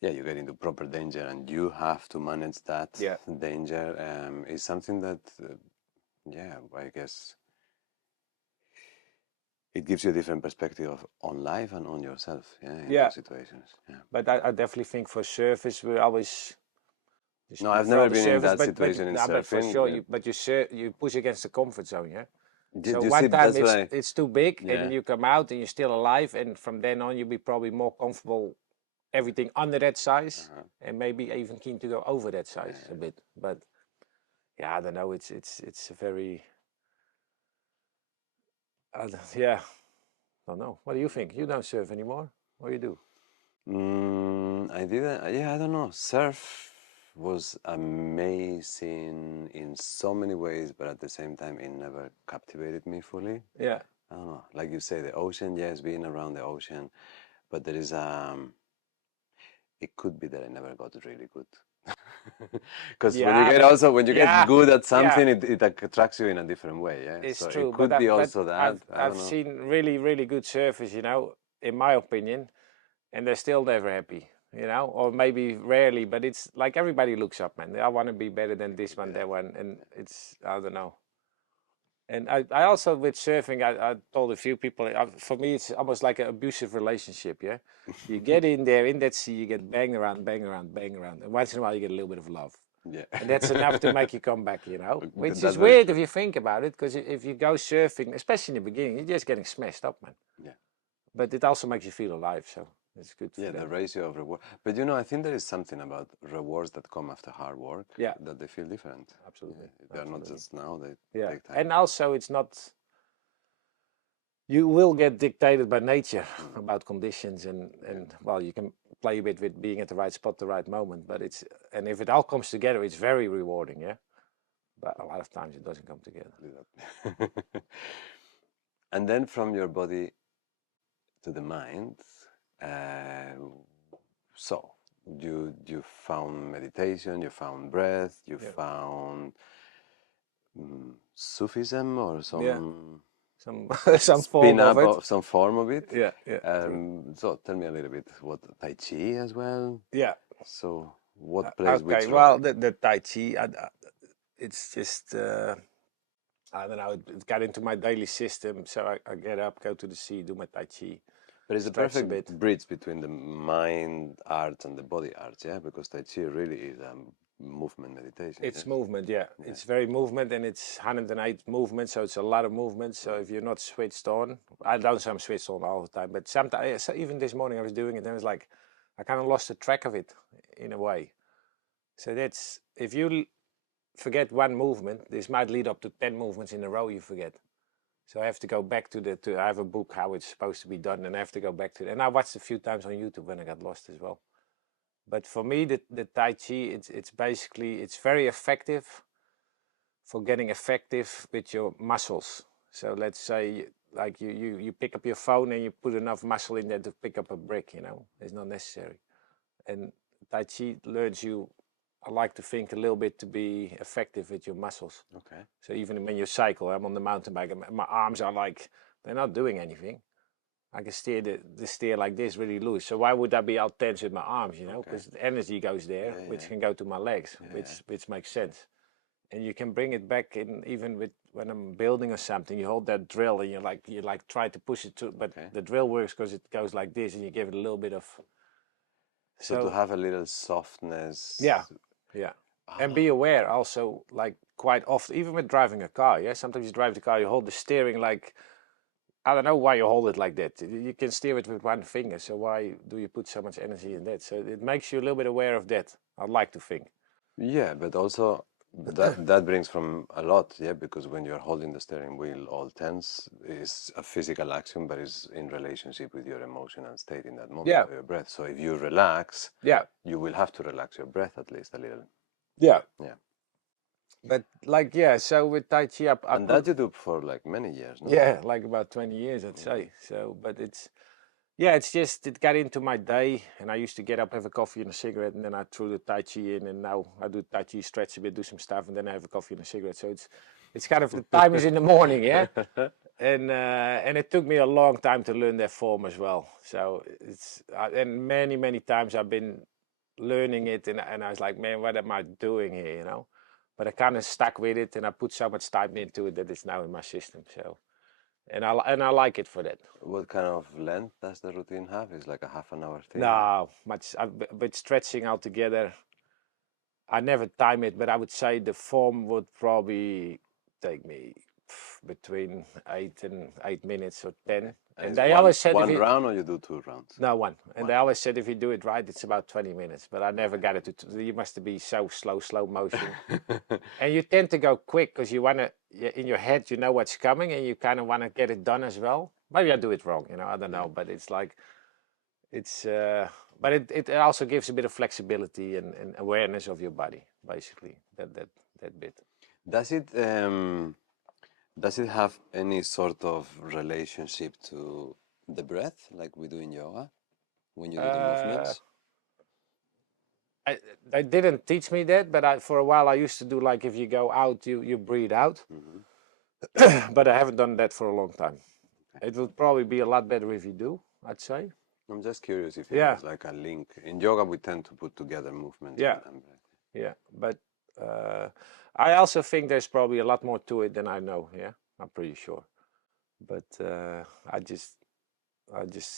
yeah, you get into proper danger and you have to manage that danger. Is something that, yeah, I guess it gives you a different perspective on life and on yourself, in those situations. Yeah. But I definitely think for surfers, we're always. No, I've never been in that situation in surfing. But for sure, you push against the comfort zone, yeah. So you one see, time that's it's too big, and you come out and you're still alive, and from then on you'll be probably more comfortable, everything under that size, and maybe even keen to go over that size a bit. But yeah, I don't know. It's a very yeah. I don't know. What do you think? You don't surf anymore, or you do? I didn't. Yeah, I don't know. Surf was amazing in so many ways, but at the same time, it never captivated me fully. Yeah. I don't know. Like you say, the ocean, yes, being around the ocean, but there is it could be that I never got really good. Because when you get good at something, it attracts you in a different way. Yeah, it's so true. it could be also that. I've seen really good surfers, you know, in my opinion, and they're still never happy, you know, or maybe rarely. But it's like everybody looks up, man. I want to be better than this one, that one, and it's I don't know. And I also with surfing, I told a few people. For me, it's almost like an abusive relationship. Yeah, you get in there in that sea, you get banged around, banged around, banged around, and once in a while you get a little bit of love. Yeah. And that's enough to make you come back, you know. Which is weird if you think about it, because if you go surfing, especially in the beginning, you're just getting smashed up, man. Yeah. But it also makes you feel alive, so it's good. Yeah, the ratio of reward. But I think there is something about rewards that come after hard work. Yeah. That they feel different. Absolutely. They're not just now. They take time. And also, it's not. You will get dictated by nature about conditions, and well, you can play a bit with being at the right spot, the right moment. But and if it all comes together, it's very rewarding, yeah. But a lot of times it doesn't come together. And then from your body to the mind, so you found meditation, you found breath, you found Sufism or some some form of it. Some form of it. Yeah. So tell me a little bit what Tai Chi as well. Yeah. So what plays which role? Well, the Tai Chi, it's just I don't know. It got into my daily system, so I get up, go to the sea, do my Tai Chi. But it's a perfect bridge between the mind art and the body art, yeah? Because Tai Chi really is a movement meditation. It's movement, yeah. It's very movement, and it's 108 movements, so it's a lot of movements. So if you're not switched on, I don't say I'm switched on all the time, but sometimes, even this morning I was doing it, and it was like, I kind of lost the track of it in a way. So that's, if you forget one movement, this might lead up to 10 movements in a row you forget. So I have to go back to I have a book how it's supposed to be done, and I have to go back to it. And I watched a few times on YouTube when I got lost as well. But for me, the Tai Chi, it's basically, it's very effective for getting effective with your muscles. So let's say, like you pick up your phone and you put enough muscle in there to pick up a brick, you know. It's not necessary. And Tai Chi learns you, I like to think, a little bit to be effective with your muscles. Okay. So even when you cycle, I'm on the mountain bike, and my arms are like, they're not doing anything. I can steer the steer like this really loose. So why would I be all tense with my arms, you know? Because the energy goes there, which can go to my legs, which makes sense. And you can bring it back in even with when I'm building or something. You hold that drill and you try to push it to, but the drill works because it goes like this, and you give it a little bit of. So to have a little softness. Yeah. And be aware also, like quite often, even with driving a car. Yeah, sometimes you drive the car, you hold the steering like, I don't know why you hold it like that. You can steer it with one finger, so why do you put so much energy in that? So it makes you a little bit aware of that, I'd like to think. Yeah, but also that brings from a lot, yeah, because when you're holding the steering wheel all tense, is a physical action, but is in relationship with your emotion and state in that moment, or your breath. So if you relax, you will have to relax your breath at least a little. Yeah. But like, so with Tai Chi, and that you do for like many years, no? Yeah, like about 20 years, I'd say. So, but it's just, it got into my day, and I used to get up, have a coffee and a cigarette, and then I threw the Tai Chi in, and now I do Tai Chi, stretch a bit, do some stuff, and then I have a coffee and a cigarette. So it's kind of, the time is in the morning, yeah? And it took me a long time to learn that form as well. So and many times I've been learning it, and I was like, man, what am I doing here, you know? But I kind of stuck with it, and I put so much time into it that it's now in my system. So, and I like it for that. What kind of length does the routine have? Is like a half an hour thing? No, much. But stretching altogether, I never time it, but I would say the form would probably take me between 8 minutes or 10. And they always said one round, or you do 2 rounds? No, one. And they always said if you do it right, it's about 20 minutes. But I never got it to. You must be so slow motion. And you tend to go quick because you want to, in your head, you know what's coming, and you kind of want to get it done as well. Maybe I do it wrong, you know, I don't know. But it's like, but it also gives a bit of flexibility and awareness of your body, basically, that bit. Does it have any sort of relationship to the breath, like we do in yoga, when you do the movements? They didn't teach me that, but for a while I used to do, like, if you go out, you breathe out. But I haven't done that for a long time. It would probably be a lot better if you do, I'd say. I'm just curious if it has like a link. In yoga, we tend to put together movements and breath. Yeah, but I also think there's probably a lot more to it than I know. Yeah, I'm pretty sure. But I just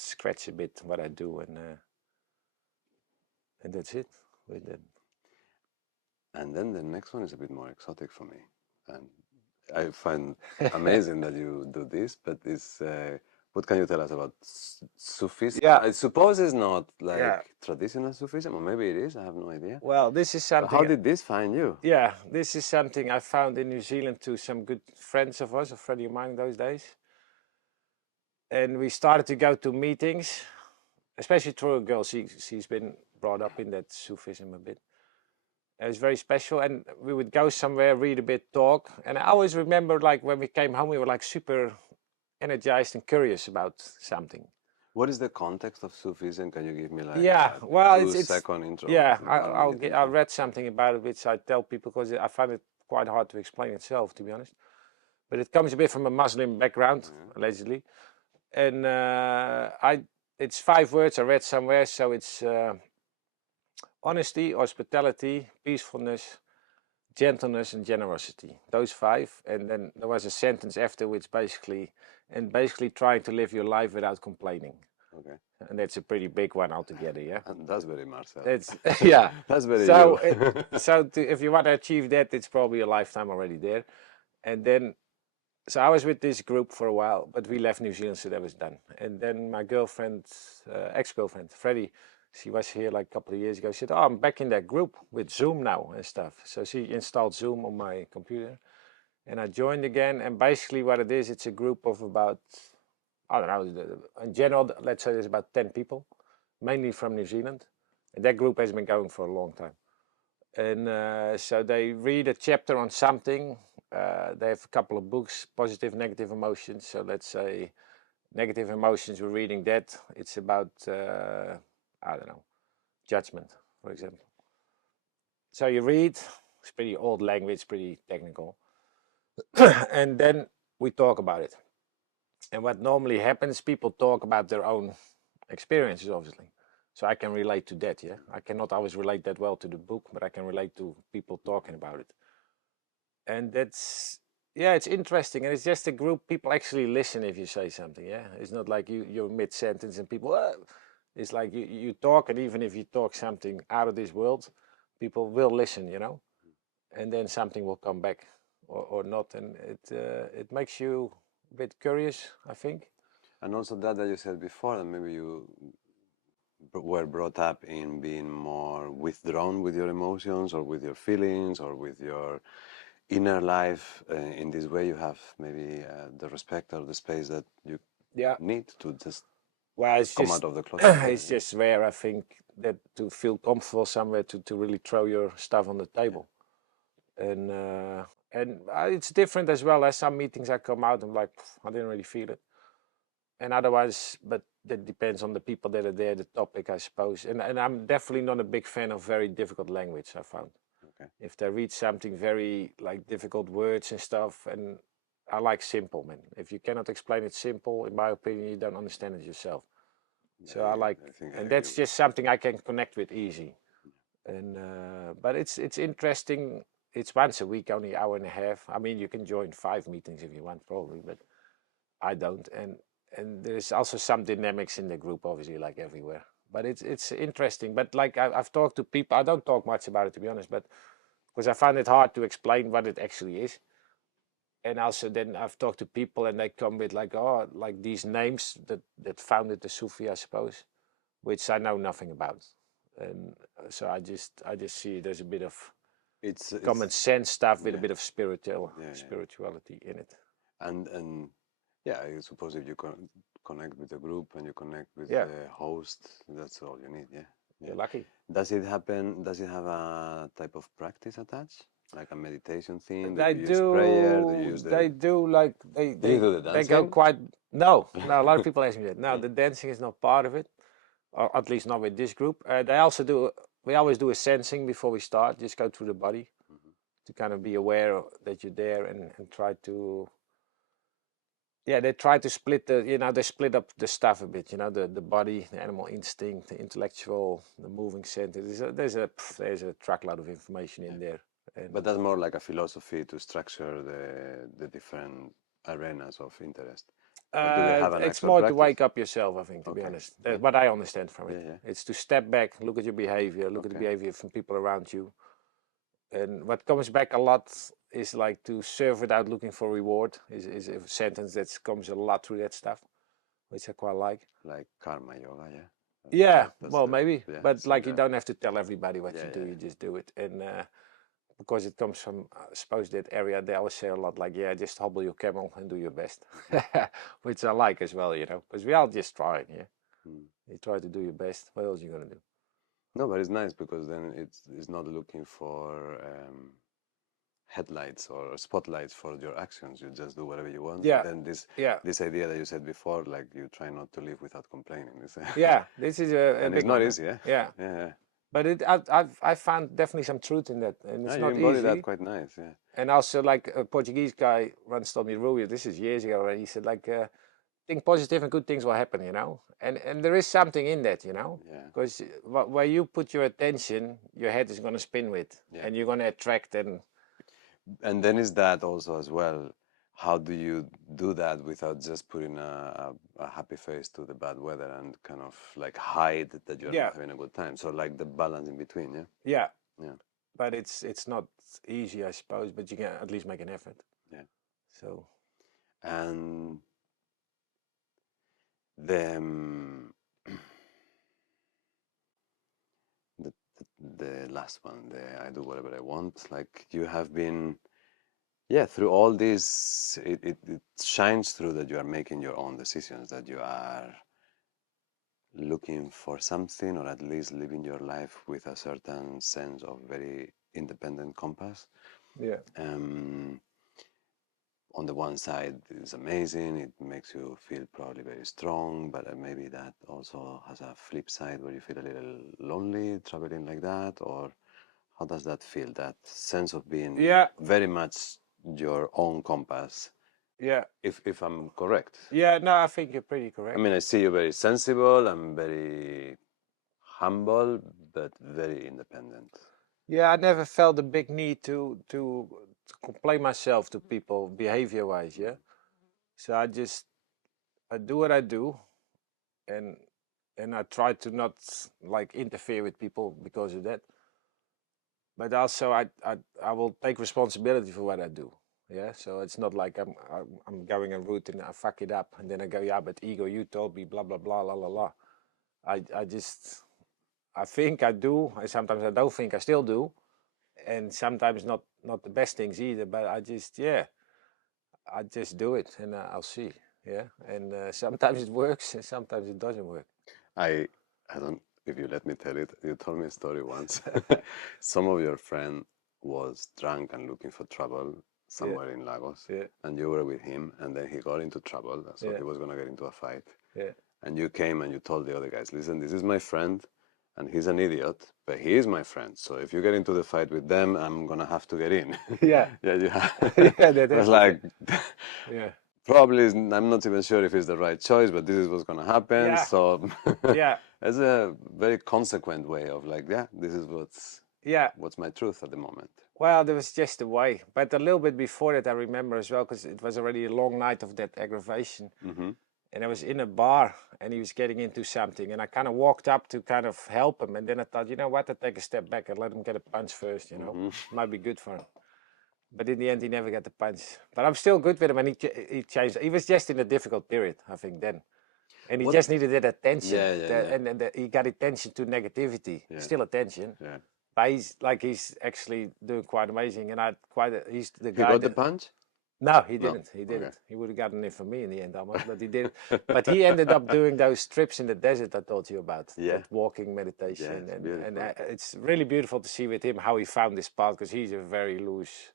scratch a bit what I do, and that's it with that. And then the next one is a bit more exotic for me, and I find amazing that you do this. But it's what can you tell us about Sufism? Yeah, I suppose it's not like traditional Sufism, or maybe it is. I have no idea. Well, this is something. How did this find you? Yeah, this is something I found in New Zealand through some good friends of us, a friend of mine in those days. And we started to go to meetings, especially through a girl. She's been brought up in that Sufism a bit. It was very special, and we would go somewhere, read a bit, talk. And I always remember, like, when we came home, we were like super energized and curious about something. What is the context of Sufism? Can you give me like well, 2-second intro? Yeah, I read something about it, which I tell people because I find it quite hard to explain itself, to be honest. But it comes a bit from a Muslim background, allegedly. And it's 5 words I read somewhere, so it's honesty, hospitality, peacefulness, gentleness, and generosity. Those 5, and then there was a sentence after which basically trying to live your life without complaining. Okay. And that's a pretty big one altogether, yeah. And that's very Marcel. It's that's very so. If you want to achieve that, it's probably a lifetime already there. And then, so I was with this group for a while, but we left New Zealand, so that was done. And then my girlfriend, ex-girlfriend, Freddie, she was here like a couple of years ago. She said, "Oh, I'm back in that group with Zoom now and stuff." So she installed Zoom on my computer, and I joined again. And basically, what it is, it's a group of about, I don't know, in general, let's say there's about 10 people, mainly from New Zealand. And that group has been going for a long time. And so they read a chapter on something, They have a couple of books, positive, negative emotions. So let's say negative emotions, we're reading that. It's about, I don't know, judgment, for example. So you read, it's pretty old language, pretty technical. And then we talk about it. And what normally happens, people talk about their own experiences, obviously. So I can relate to that, yeah. I cannot always relate that well to the book, but I can relate to people talking about it. And that's, yeah, it's interesting. And it's just a group, people actually listen if you say something, yeah. It's not like you're mid-sentence and people, it's like you talk, and even if you talk something out of this world, people will listen, you know. And then something will come back or not. And it makes you a bit curious, I think. And also that you said before, that maybe you were brought up in being more withdrawn with your emotions or with your feelings or with your inner life. In this way, you have maybe the respect or the space that you Yeah. need to just Well, it's come just out of the closet. it's just rare, I think, that to feel comfortable somewhere to really throw your stuff on the table. And it's different as well. As some meetings I come out, I'm like, I didn't really feel it. And otherwise, but that depends on the people that are there, the topic, I suppose. And I'm definitely not a big fan of very difficult language, I found. Okay. If they read something very like difficult words and stuff, and I like simple, man. If you cannot explain it simple, in my opinion, you don't understand it yourself. Yeah, So I like, I think I and agree that's with just something I can connect with easy. And but it's interesting. It's once a week, only hour and a half. I mean, you can join 5 meetings if you want, probably, but I don't. And there's also some dynamics in the group, obviously, like everywhere. But it's interesting. But like I've talked to people. I don't talk much about it, to be honest, but because I find it hard to explain what it actually is. And also then I've talked to people and they come with like, oh, like these names that founded the Sufi, I suppose, which I know nothing about. And so I just see there's a bit of it's common sense stuff with a yeah, bit of yeah. spirituality in it. And yeah, I suppose if you connect with the group and you connect with Yeah, the host, that's all you need. Yeah, you're yeah. lucky. Does it happen? Does it have a type of practice attached, like a meditation thing? Do They you use prayer? Do you do use the? they do like Do you do the they go dancing? quite no. No, a lot of people ask me that. No, the dancing is not part of it, or at least not with this group. They also do. We always do a sensing before we start. Just go through the body to kind of be aware that you're there and try to. Yeah, they try to split they split up the stuff a bit. The body, the animal instinct, the intellectual, the moving center. There's a truckload of information in there. But And that's more like a philosophy to structure the different arenas of interest. Or do they have an it's actual more to practice? wake up yourself, I think, to be Okay. honest. Yeah. That's what I understand from it. Yeah. Yeah. It's to step back, look at your behavior, look at the Okay. behavior from people around you. And what comes back a lot is like to serve without looking for reward is a sentence that comes a lot through that stuff, which I quite like. Like karma yoga. Yeah. Yeah, That's well, the maybe, yeah but like you similar. don't have to tell everybody what Yeah. you do, Yeah. you just do it. And because it comes from, I suppose, that area, they always say a lot like, yeah, just hobble your camel and do your best, which I like as well, because we all just trying, yeah. Mm. You try to do your best. What else are you gonna do? No, but it's nice because then it's not looking for headlights or spotlights for your actions. You just do whatever you want. And Yeah, then yeah, this idea that you said before, like you try not to live without complaining. yeah. This is a And it's big not one, huh? easy. Yeah. Yeah, Yeah. but I found definitely some truth in that, and Yeah. it's You not embody that easy. quite nice. Yeah. And also, like a Portuguese guy once told me, Rui, this is years ago already. He said, like, think positive and good things will happen. And there is something in that. Yeah. Because where you put your attention, your head is going to spin with, Yeah. and you're going to attract. And then is that also as well? How do you do that without just putting a happy face to the bad weather and kind of like hide that you're Yeah, not having a good time? So like the balance in between, yeah, yeah. yeah, But it's not easy, I suppose. But you can at least make an effort. yeah. So And the the, the last one, the I do whatever I want. Like you have been, yeah, through all this, it shines through that you are making your own decisions, that you are looking for something, or at least living your life with a certain sense of very independent compass. yeah, Um, on the one side is amazing, it makes you feel probably very strong, but maybe that also has a flip side where you feel a little lonely traveling like that, or how does that feel, that sense of being Yeah, very much your own compass, yeah, if I'm correct? yeah. No, I think you're pretty I correct. mean, I see you very sensible and very humble, but very independent. Yeah, I never felt a big need to complain myself to people behavior wise. Yeah, so I do what I do, and I try to not like interfere with people because of that. But also I will take responsibility for what I do. Yeah, so it's not like I'm going en route and I fuck it up and then I go, yeah, but ego, you told me blah blah blah la la la. I just I think I do, and sometimes I don't think I still do, and sometimes not the best things either. But I just do it and I'll see. Yeah, and sometimes it works and sometimes it doesn't work. I I don't, if you let me tell it, you told me a story once. Some of your friend was drunk and looking for trouble Yeah, somewhere in Lagos, yeah, and you were with him, and then he got into trouble, so yeah, he was gonna get into a fight. yeah, And you came and you told the other guys, listen, this is my friend, and he's an idiot, but he is my friend. So if you get into the fight with them, I'm gonna have to get in. yeah, Yeah, you have. yeah. That I was happened. like, Yeah, probably, I'm not even sure if it's the right choice, but this is what's gonna happen. yeah, So yeah, it's a very consequent way of like, yeah, this is yeah. what's my truth at the moment. Well, there was just a way, but a little bit before that, I remember as well, because it was already a long night of that aggravation, Hmm. and I was in a bar, and he was getting into something, and I kind of walked up to kind of help him, and then I thought, you know what, I take a step back and let him get a punch first, you know, Hmm. might be good for him. But in the end, he never got the punch. But I'm still good with him, and he changed. He was just in a difficult period, I think, then. And he What? just needed that attention, Yeah, yeah, yeah, and he got attention to negativity, yeah, still attention. yeah. But he's actually doing quite amazing, and he's the He guy got the that. punch? No, he No. didn't. He Okay. didn't. He would have gotten it from me in the end almost, but he did. But he ended up doing those trips in the desert I told you about, Yeah, that walking yeah, meditation, it's and beautiful. it's really beautiful to see with him how he found this path, because he's a very loose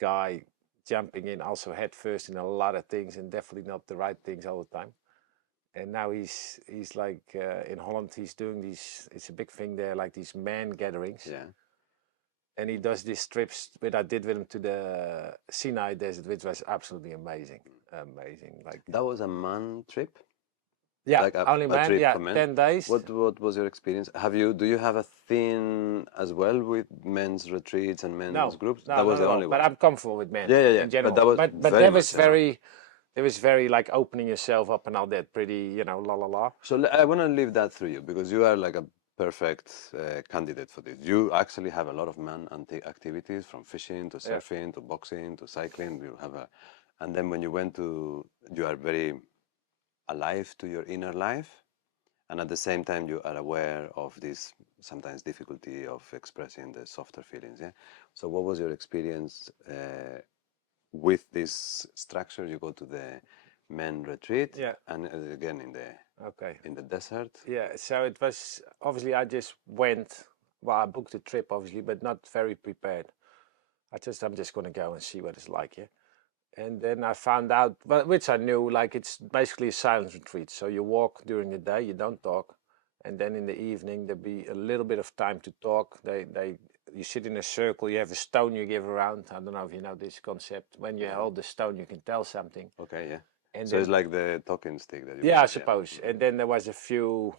guy, jumping in also head first in a lot of things and definitely not the right things all the time. And now he's like in Holland, he's doing these. It's a big thing there, like these man gatherings, Yeah. and he does these trips that I did with him to the Sinai Desert, which was absolutely amazing, amazing. Like, That was a man trip, yeah, like only a man, trip yeah, for men. 10 days. What was your experience? Do you have a thing as well with men's retreats and men's No, groups? no, That was not the at all. only But one. I'm comfortable with men Yeah, yeah, yeah. in But general. that was But very much the one. there was very like opening yourself up and all that, pretty, la la la. So I want to leave that through you because you are like a perfect candidate for this. You actually have a lot of man activities, from fishing to Yeah, surfing to boxing to cycling. You have a, and then when you went to, you are very alive to your inner life, and at the same time you are aware of this sometimes difficulty of expressing the softer feelings. Yeah. So what was your experience with this structure? You go to the men retreat, yeah, and again okay. in the desert. Yeah, so it was obviously I just went. Well, I booked a trip obviously, but not very prepared. I'm just gonna go and see what it's like, yeah. And then I found out, but which I knew, like it's basically a silence retreat. So you walk during the day, you don't talk, and then in the evening there'll be a little bit of time to talk. You sit in a circle. You have a stone you give around. I don't know if you know this concept. When you hold the stone, you can tell something. Okay, yeah. And So it's then like the talking stick that you yeah, I wear, yeah. suppose. And then there was a few.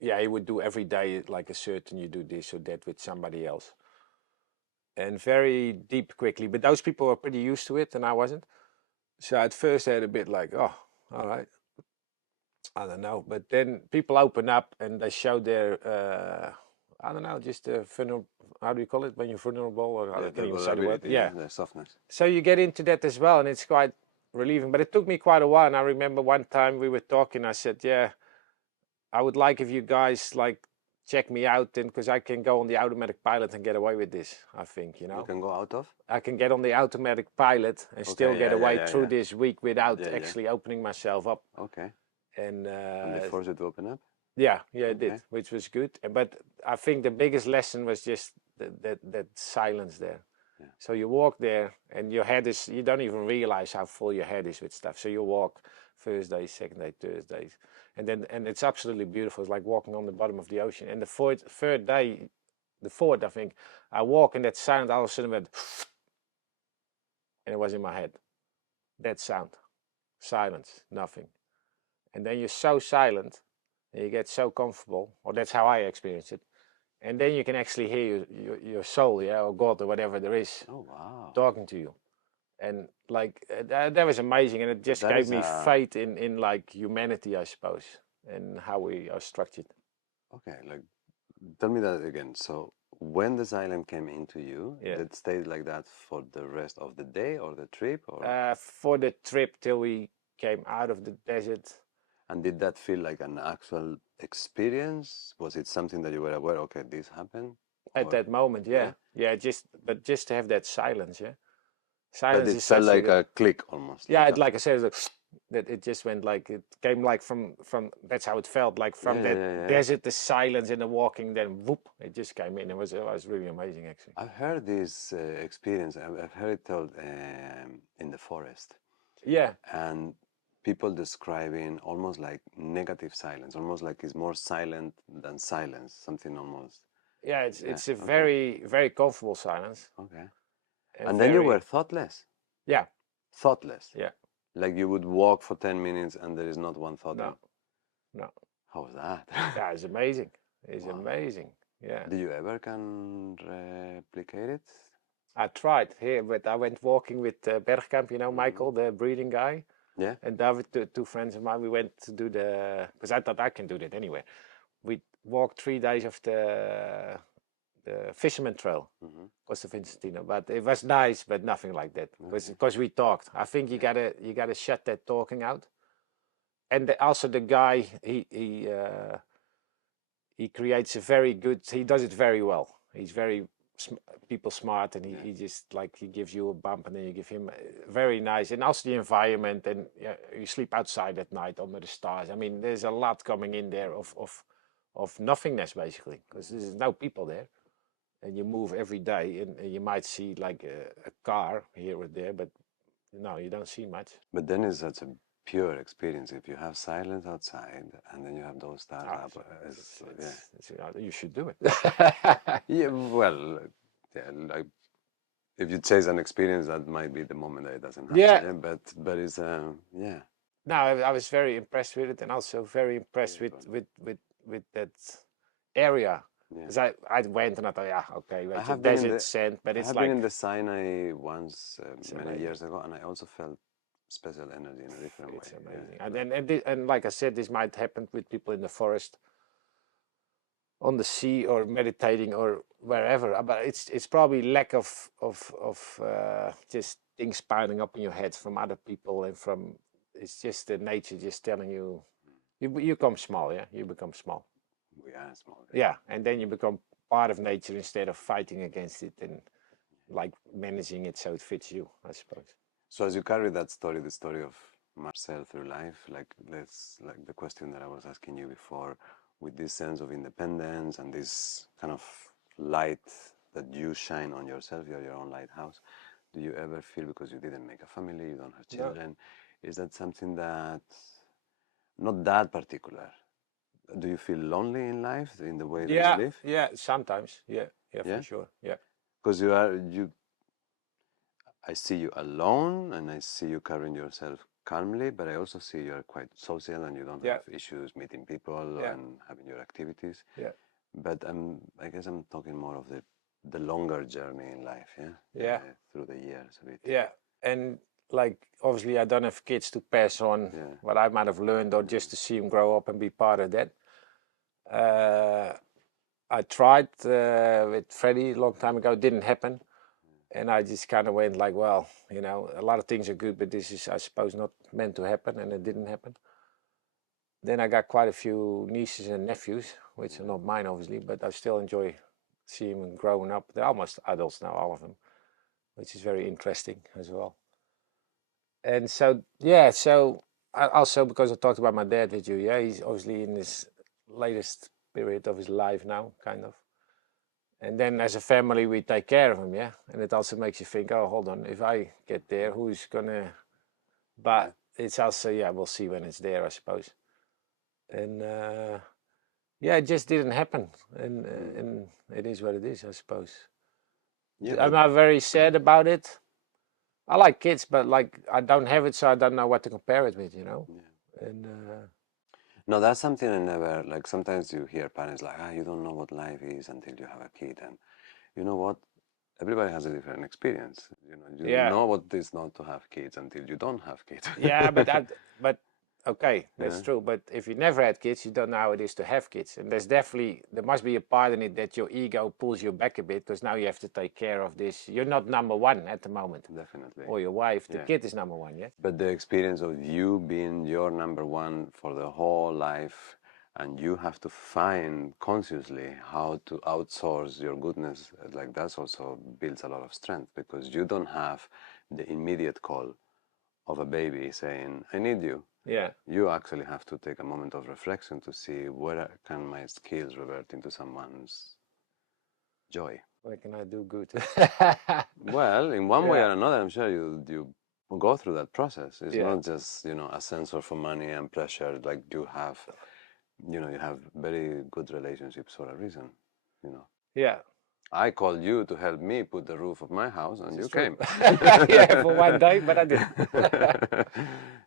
Yeah, you would do every day like a certain. You do this or that with somebody else, and very deep quickly. But those people were pretty used to it, and I wasn't. So at first I had a bit like, oh, all right, I don't know. But then people open up and they show their, I don't know, just a vulnerable. How do you call it when you're vulnerable? Or I Yeah, can't the even say the word. vulnerability, Yeah. yeah, the softness. So you get into that as well, and it's quite relieving. But it took me quite a while. And I remember one time we were talking. I said, yeah, I would like if you guys like check me out, then because I can go on the automatic pilot and get away with this. I think You can go out of? I can get on the automatic pilot and still Okay, get yeah, yeah, away yeah, through yeah. this week without Yeah, yeah. actually opening myself up. Okay. And And they force you to open up? yeah, it did, Okay. which was good. But I think the biggest lesson was just that silence there. So you walk there, and your head is, you don't even realize how full your head is with stuff. So you walk first day, second day, third day, and it's absolutely beautiful. It's like walking on the bottom of the ocean. And the third day, the fourth, I think, I walk in that sound, all of a sudden went, and it was in my head. That sound, silence, nothing. And then you're so silent, and you get so comfortable, or that's how I experience it. And then you can actually hear your soul, yeah, or God, or whatever there is, Oh wow! talking to you. And like that was amazing, and it just That gave is me a faith in like humanity, I suppose, and how we are structured. okay. Like, tell me that again. So, when the silence came into you, Yeah. did it stay like that for the rest of the day or the trip, or For the trip till we came out of the desert. and did that feel like an actual experience? Was it something that you were aware? Okay, this happened, At or that moment, yeah? yeah, just to have that silence, yeah. But Silence it is felt such like a, a click almost, yeah, like it, a like I said, that it just went like, it came like from that's how it felt, like yeah, from yeah, that yeah, yeah. desert, the silence and the walking, then whoop, it just came in. It was really amazing, actually. I've heard this experience. I've heard it told in the forest, Yeah, and people describing almost like negative silence, almost like it's more silent than silence, something almost. yeah, Yeah. it's a Okay. very comfortable silence, Okay. and And then you were very, thoughtless. yeah, Thoughtless. yeah. Like you would walk for 10 minutes and there is not one thought in. No, no. How was that? Yeah, it's amazing. It's Wow. amazing. Yeah. Do you ever can replicate it? I tried here, but I went walking with Bergkamp, you know, Mm-hmm. Michael, the breeding guy, Yeah. and David, two friends of mine. We went to do because I thought I can do that anyway. We walked 3 days of the Fisherman Trail, Mm-hmm. Costa Vincentino, but it was nice, but nothing like that. Because we talked. I think you gotta shut that talking out. And also the guy, he creates a very good. He does it very well. He's very people smart, and he just like he gives you a bump, and then you give him very nice. And also the environment, and yeah, you sleep outside at night under the stars. I mean, there's a lot coming in there of nothingness basically, because there's no people there, and you move every day, and you might see like a car here or there, but no, you don't see much. But then it's such a pure experience if you have silence outside and then you have those stars Ah, up. Yeah. you should do it. Yeah. Well, yeah. Like if you chase an experience, that might be the moment that it doesn't happen. Yeah. Yeah. But it's yeah. No, I was very impressed with it, and also very impressed with that area. Yeah. Because I went and I thought, yeah, okay, I it's a have been in desert the sand, but I it's have been like in the Sinai once it's many amazing. years ago, and I also felt special energy in a different It's way. amazing. Yeah. And like I said, this might happen with people in the forest, on the sea, or meditating, or wherever. But it's probably lack of just things piling up in your head from other people, and from it's just the nature just telling you, you become small, yeah, you become small. We are small. Yeah, and then you become part of nature instead of fighting against it, and like managing it so it fits you, I suppose. So as you carry that story, the story of Marcel through life, like that's like the question that I was asking you before, with this sense of independence and this kind of light that you shine on yourself, you're your own lighthouse. Do you ever feel, because you didn't make a family, you don't have No. children, is that something that not that particular? Do you feel lonely in life in the way that you live? Yeah, sometimes, yeah, Yeah, for sure, yeah. because you I see you alone and I see you carrying yourself calmly, but I also see you're quite social and you don't Yeah. have issues meeting people Yeah. and having your activities. Yeah. But I guess I'm talking more of the longer journey in life, yeah? Yeah. Through the years a bit. Yeah, and like obviously I don't have kids to pass on what I might have learned, or just to see them grow up and be part of that. I tried with Freddie a long time ago, it didn't happen. And I just kind of went like, well, a lot of things are good, but this is, I suppose, not meant to happen, and it didn't happen. Then I got quite a few nieces and nephews, which are not mine, obviously, but I still enjoy seeing them growing up. They're almost adults now, all of them, which is very interesting as well. And so, yeah, so also because I talked about my dad with you, yeah, he's obviously in this latest period of his life now, kind of. And then as a family, we take care of them, yeah. And it also makes you think, oh, hold on, if I get there, who's gonna? But it's also, yeah, we'll see when it's there, I suppose. And yeah, it just didn't happen, and it is what it is, I suppose. Yeah, I'm not very sad about it. I like kids, but like I don't have it, so I don't know what to compare it with, you know. yeah. And No, that's something I never like. Sometimes you hear parents like, you don't know what life is until you have a kid, and you know what? Everybody has a different experience. You yeah, know what it is not to have kids until you don't have kids. yeah, but okay, that's Yeah, true. But if you never had kids, you don't know how it is to have kids. And there must be a part in it that your ego pulls you back a bit because now you have to take care of this. You're not number one at the moment, definitely. or your wife. The Yeah. kid is number one, yeah. But the experience of you being your number one for the whole life, and you have to find consciously how to outsource your goodness, like that's also builds a lot of strength because you don't have the immediate call of a baby saying, I need you. Yeah. You actually have to take a moment of reflection to see where can my skills revert into someone's joy. What can I do good? Well, in one way Yeah. or another, I'm sure you go through that process. It's Yeah. not just a sensor for money and pressure. Like you have, you have very good relationships for a reason. You know, Yeah. I called you to help me put the roof of my house, and This you is true. came. Yeah, for one day, but I did.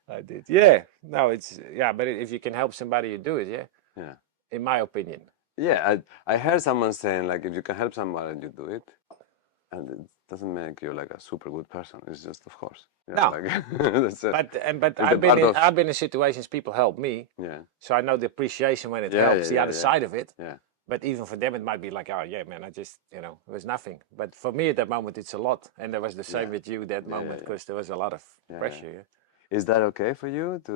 I did. Yeah. No, it's yeah, but if you can help somebody, you do it. Yeah. Yeah. In my opinion. Yeah, I heard someone saying like if you can help somebody, you do it, and it doesn't make you like a super good person. It's just of course, yeah, No, like that's a, but it's the part of I've been in situations people help me, yeah, so I know the appreciation when it yeah, helps. yeah, The yeah, other yeah, side of it. yeah, But even for them, it might be like, oh yeah, man, I just it was nothing. But for me at that moment, it's a lot, and there was the same yeah, with you that yeah, yeah, moment yeah, because there was a lot of yeah, yeah. pressure. Yeah. Is that okay for you to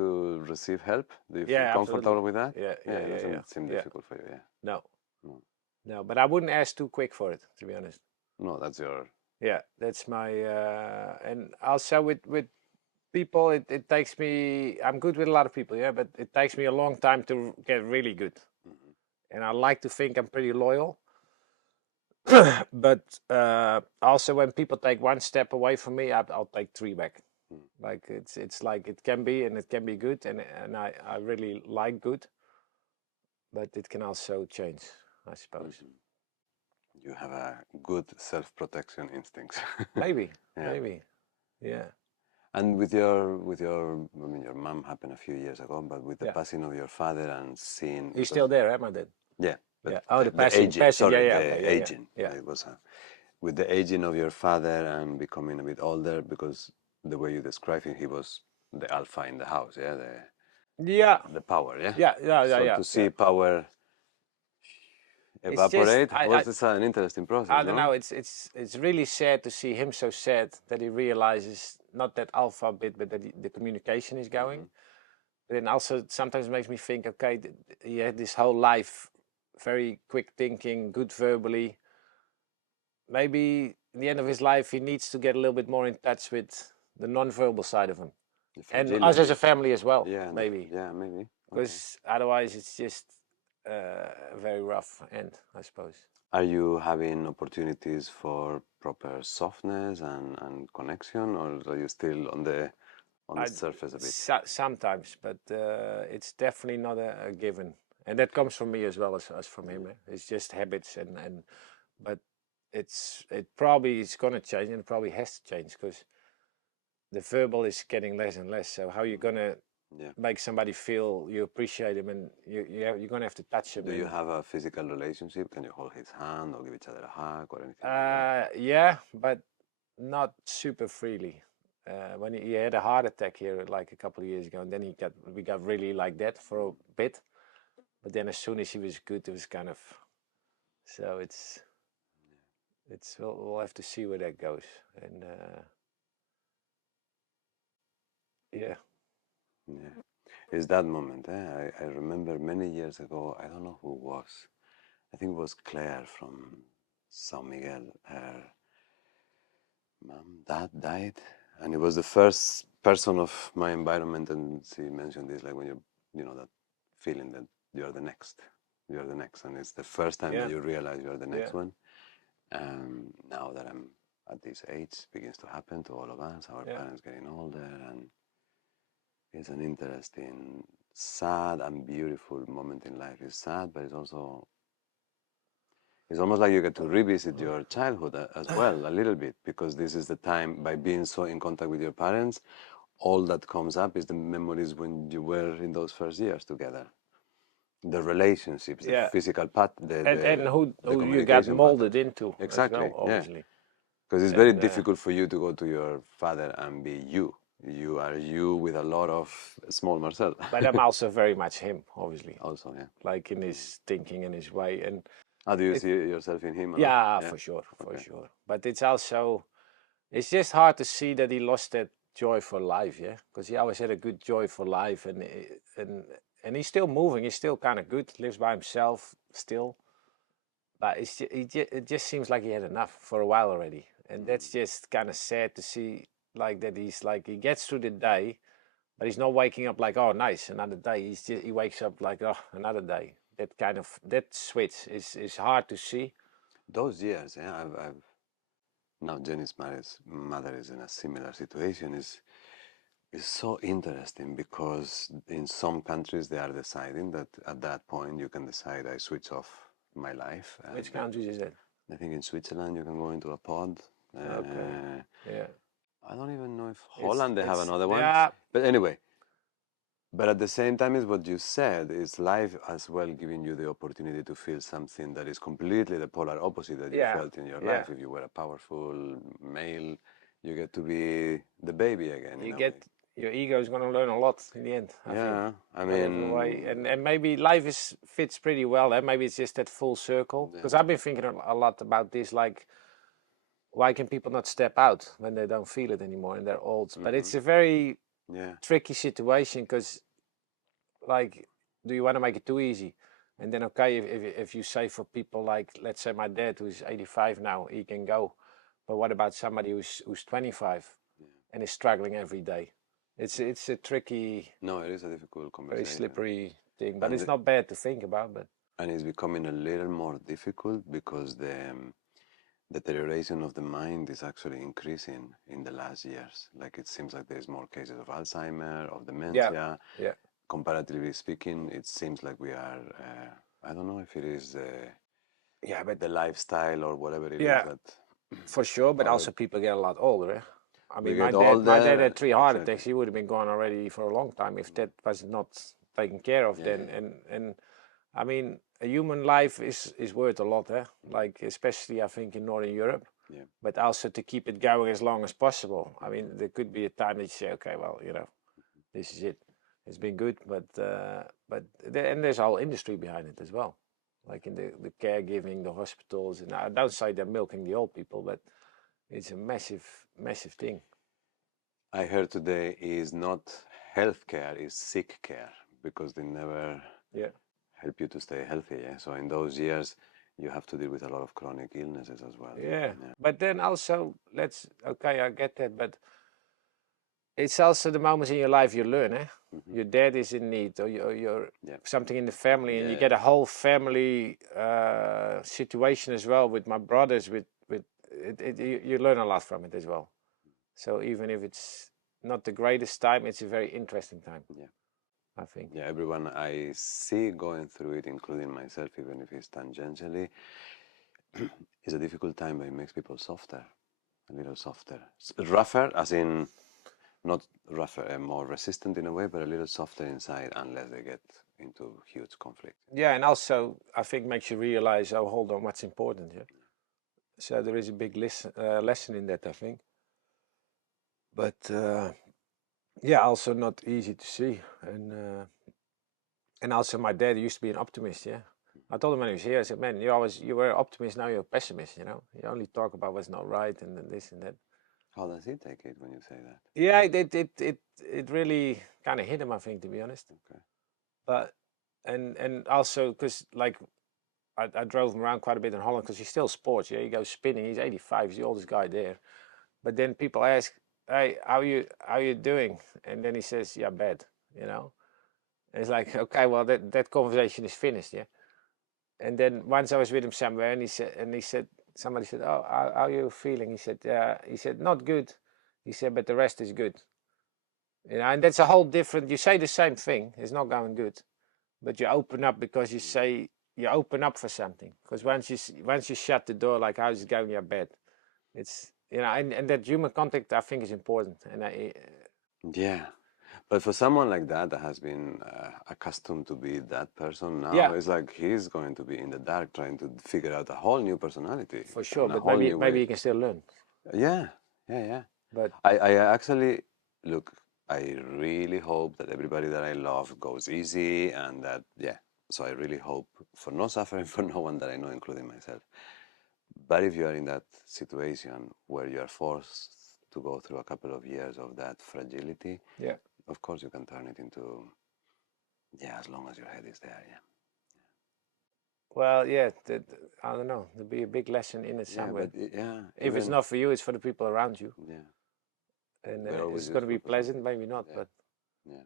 receive help? Do you feel Yeah, absolutely. comfortable with that? Yeah, Yeah, yeah, it yeah, yeah, doesn't seem yeah. difficult for you. Yeah. No, No, no, but I wouldn't ask too quick for it, to be honest. no, that's your. Yeah, that's my and also with people, it takes me. I'm good with a lot of people, yeah, but it takes me a long time to get really good. Mhm. And I like to think I'm pretty loyal. But also when people take one step away from me, I'll take three back. Mm. Like it's like it can be and it can be good, and I really like good, but it can also change, I suppose. Mhm. You have a good self-protection instincts. Maybe, Yeah. maybe, yeah, And I mean, your mom happened a few years ago, but with the yeah. passing of your father and seeing, He's because still there, am I then? yeah, but Yeah. Oh, the the passing, aging, passing. Yeah, sorry, yeah. the Okay, yeah, yeah, aging, yeah. it was with the aging of your father and becoming a bit older, because the way you describe him, he was the alpha in the house, yeah, Yeah, the power, yeah. yeah, yeah, yeah, So yeah, to yeah. see power It's just evaporate was this an interesting process, I don't know. no? It's really sad to see him so sad that he realizes not that alpha bit, but that the communication is going. Hmm. But then also sometimes makes me think, okay, he had this whole life, very quick thinking, good verbally. Maybe in the end of his life, he needs to get a little bit more in touch with the non-verbal side of him, The and us as fragility, a family as well, yeah, maybe, yeah, maybe. Okay. because otherwise it's just very rough end, I suppose. Are you having opportunities for proper softness and connection, or are you still on the I surface a bit? sometimes, but it's definitely not a given, and that comes from me as well as from him. Mm. Eh? It's just habits, and but it probably is gonna change, and it probably has to change because the verbal is getting less and less. So how you gonna Yeah. make somebody feel you appreciate him, and you're gonna have to touch him, Do you and have a physical relationship? Can you hold his hand or give each other a hug or anything like that? yeah, but not super freely. When he had a heart attack here like a couple of years ago, and then we got really like that for a bit. But then as soon as he was good, it was kind of so it's we'll have to see where that goes. And yeah, Yeah. It's that moment. I remember many years ago, I don't know who it was. I think it was Claire from San Miguel. Her dad died, and it was the first person of my environment, and she mentioned this, like when you know that feeling that you're the next, and it's the first time yeah, that you realize you're the yeah, next one. Now that I'm at this age, begins to happen to all of us. Our parents getting older, and it's an interesting, sad and beautiful moment in life. It's sad, but it's also, it's almost like you get to revisit your childhood as well, a little bit, because this is the time, by being so in contact with your parents, all that comes up is the memories when you were in those first years together. The relationships, the physical part, and who you got communication molded into exactly, as well, obviously. Because it's very difficult for you to go to your father and be you. You are you with a lot of small Marcel. But I'm also very much him, obviously. Also, yeah. Like in his thinking and his way. And how do you see yourself in him? Yeah, for sure, for sure. But it's also, it's just hard to see that he lost that joy for life, yeah? Because he always had a good joy for life, and he's still moving. He's still kind of good, lives by himself still. But it just seems like he had enough for a while already. And that's just kind of sad to see, like that he's like, he gets through the day, but he's not waking up like, oh, nice, another day. He wakes up like, oh, another day. That switch is hard to see. Those years, yeah, now Jenny's mother is in a similar situation. Is so interesting because in some countries they are deciding that at that point you can decide I switch off my life. Which countries is that? I think in Switzerland you can go into a pod. Okay. Yeah. I don't even know if Holland they have another one. Yeah. But anyway, but at the same time, is what you said, is life as well giving you the opportunity to feel something that is completely the polar opposite that you felt in your life. If you were a powerful male, you get to be the baby again. Your ego is going to learn a lot in the end. I think. I mean, and maybe life fits pretty well. And maybe it's just that full circle. Because I've been thinking a lot about this, like, why can people not step out when they don't feel it anymore and they're old? But it's a very tricky situation because, like, do you want to make it too easy? And then, okay, if you say for people like, let's say my dad, who's 85 now, he can go. But what about somebody who's 25 and is struggling every day? It's a tricky. No, it is a difficult conversation. Very slippery thing, but it's not bad to think about. But and it's becoming a little more difficult because the deterioration of the mind is actually increasing in the last years. Like it seems like there's more cases of Alzheimer, of dementia. Yeah. Comparatively speaking, it seems like we are. I don't know if it is. But the lifestyle or whatever it is that. For sure, but also people get a lot older. Eh? I mean, my dad had 3 heart attacks. He would have been gone already for a long time if that was not taken care of then. And I mean, a human life is worth a lot, eh? Like especially I think in Northern Europe. Yeah. But also to keep it going as long as possible. I mean, there could be a time that you say, okay, well, this is it. It's been good, but there's a whole industry behind it as well, like in the caregiving, the hospitals, and I don't say they're milking the old people, but it's a massive thing. I heard today is not healthcare, is sick care, because they never help you to stay healthy. Yeah? So in those years, you have to deal with a lot of chronic illnesses as well. Yeah. But then also, I get that, but it's also the moments in your life you learn, eh? Mm-hmm. Your dad is in need, or you're something in the family, and you get a whole family situation as well with my brothers, with you learn a lot from it as well. So even if it's not the greatest time, it's a very interesting time. Yeah, I think. Yeah, everyone I see going through it, including myself, even if it's tangentially, it's a difficult time, but it makes people softer, a little softer, rougher, as in not rougher and more resistant in a way, but a little softer inside, unless they get into huge conflict. Yeah, and also I think makes you realize, oh, hold on, what's important. Yeah. So there is a big lesson in that, I think. But also not easy to see, and also my dad used to be an optimist. Yeah, I told him when he was here, I said, man, you were an optimist, now you're a pessimist. You only talk about what's not right and this and that. How does he take it when you say that? Yeah, it really kind of hit him, I think, to be honest. Okay. But and also because like I drove him around quite a bit in Holland because he's still sports. Yeah, he goes spinning. He's 85. He's the oldest guy there. But then people ask, hey, how you doing? And then he says, yeah, bad. And it's like, okay, well that conversation is finished. Yeah. And then once I was with him somewhere, and he said, somebody said, "Oh, how are you feeling?" He said, "He said not good." He said, "But the rest is good." And that's a whole different. You say the same thing. It's not going good, but you open up because you say you open up for something. Because once you shut the door, like how's it going? You're bad. It's and that human contact I think is important. And Yeah. But for someone like that that has been accustomed to be that person now, yeah, it's like he's going to be in the dark trying to figure out a whole new personality for sure. and a But whole new maybe way. you can still learn. Yeah, yeah, yeah. But I actually, look, I really hope that everybody that I love goes easy and that, yeah. So I really hope for no suffering for no one that I know, including myself. But if you are in that situation where you are forced to go through a couple of years of that fragility, yeah. of course you can turn it into, yeah, as long as your head is there, yeah. Well, yeah. I don't know. There'll be a big lesson in it Yeah, somewhere. yeah, If it's even, not for you, it's for the people around you. yeah, And we're always it's going to be useful for pleasant, something. maybe not. Yeah, But yeah.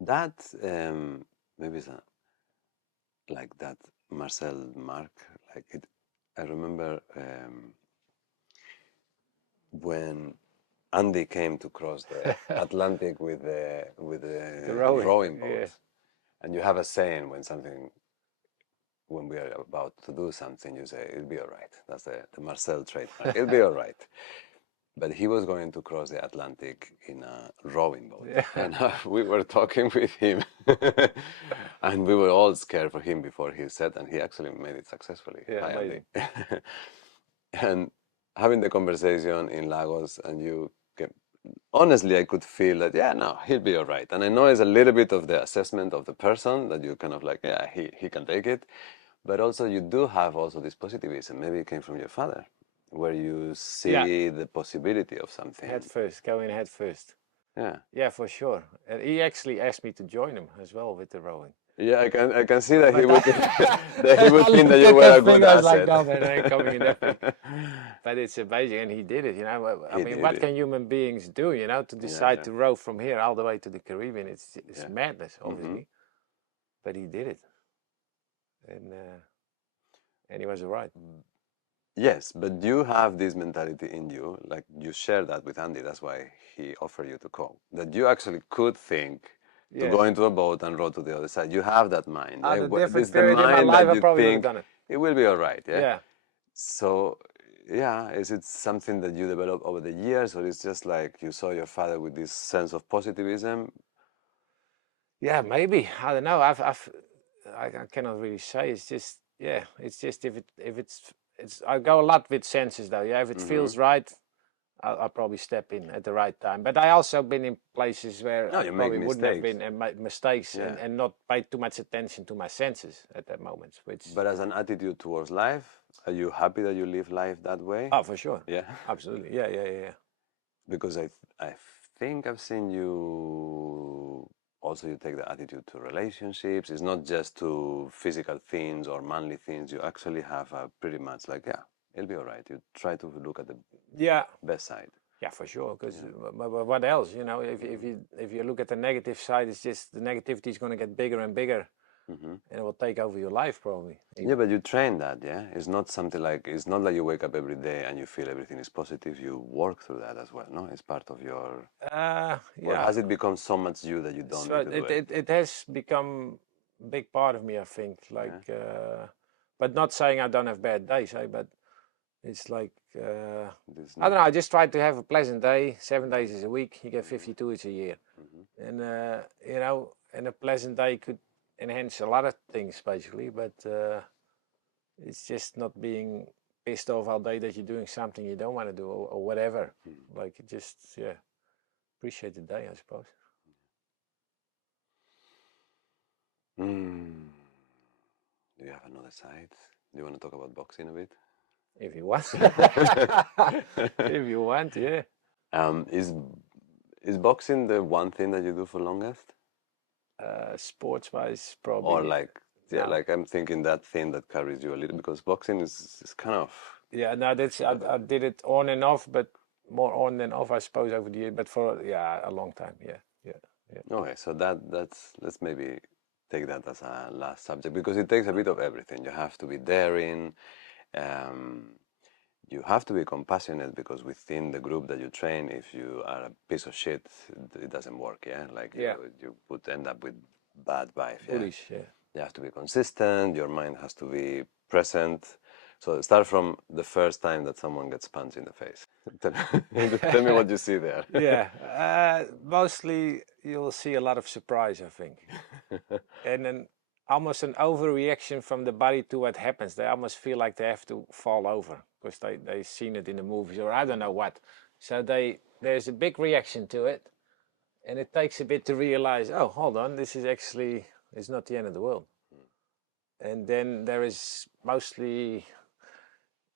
That, maybe it's like that Marcel mark, like it, I remember when Andy came to cross the Atlantic with the the rowing, rowing boat, yeah, and you have a saying when we are about to do something, you say it'll be all right. That's the Marcel trademark. It'll be all right. But he was going to cross the Atlantic in a rowing boat, yeah, and we were talking with him, and we were all scared for him before he said, and he actually made it successfully. yeah, Hi, Andy. amazing. And having the conversation in Lagos, and honestly, I could feel that, yeah, no, he'll be all right. And I know it's a little bit of the assessment of the person that you kind of like, yeah, he can take it. But also, you do have also this positivism. Maybe it came from your father, where you Yeah, see the possibility of head something. first, go in head first. Yeah. Yeah, for sure. And he actually asked me to join him as well with the rowing. Yeah, I can see that he But would that he would I think that looked you at were a that good thing, I was like, asset. no, man, I ain't coming in that thing. But it's amazing, and he did it. I He mean, did what it. can human beings do? To Yeah, decide yeah, to row from here all the way to the Caribbean. It's yeah. madness, Hmm. obviously. But he did it, and he was all right. Yes, but you have this mentality in you, like you share that with Andy. That's why he offered you to come. That you actually could think to Yeah. go into a boat and row to the other side. You have that mind. At a This different is the period in my mind life, that I you probably would have think done it. it will be all right. Yeah. Yeah. So, yeah, is it something that you developed over the years, or it's just like you saw your father with this sense of positivism? Yeah, maybe. I don't know. I cannot really say. It's just, yeah. It's just if it's. I go a lot with senses though. Yeah, if it Hmm. feels right, I'll probably step in at the right time. But I also been in places where No, I you make probably wouldn't have mistakes. been and made mistakes Yeah. and not paid too much attention to my senses at that moment. Which, But as an attitude towards life, are you happy that you live life that way? oh, for sure, Yeah. absolutely, yeah, yeah, yeah, yeah. Because I think I've seen you also you take the attitude to relationships. It's not just to physical things or manly things. You actually have a pretty much like, yeah, it'll be all right. You try to look at the Yeah, best side. yeah, for sure. Because Yeah. what else? If Hmm. you look at the negative side, it's just the negativity is going to get bigger and bigger, Hmm. and it will take over your life probably. Yeah, but you train that, yeah? It's not something like, it's not like you wake up every day and you feel everything is positive. You work through that as well, no? It's part of your, or Yeah. has it become so much you that you don't So need to do it? it has become a big part of me, I think. Yeah. But not saying I don't have bad days, but it's like It's I not. don't know. I just try to have a pleasant day. 7 days is a week. You get Hmm. 52 is a year, Hmm. and and a pleasant day could enhance a lot of things basically. But it's just not being pissed off all day that you're doing something you don't want to do or whatever. Like just appreciate the day, I suppose. Mm. Do you have another side? Do you want to talk about boxing a bit? If you want, if you want, yeah. um, is is boxing the one thing that you do for longest, Sports wise, or probably like, yeah, no. like I'm thinking that thing that carries you a little, because boxing is kind of, Yeah, no, that's I did it on and off, but more on than off, I suppose, over the year. But for a long time. Yeah, yeah, yeah. okay. So that's let's maybe take that as a last subject, because it takes a bit of everything. You have to be daring, you have to be compassionate, because within the group that you train, if you are a piece of shit, it doesn't work. Yeah, like you would end up with bad vibe. Yeah, Bullies, yeah. you have to be consistent. Your mind has to be present. So start from the first time that someone gets punched in the face. Tell me what you see there. Yeah, mostly you'll see a lot of surprise, I think, and then almost an overreaction from the body to what happens. They almost feel like they have to fall over because they've seen it in the movies or I don't know what. So there's a big reaction to it, and it takes a bit to realize, oh, hold on, this is actually, it's not the end of the world. And then there is mostly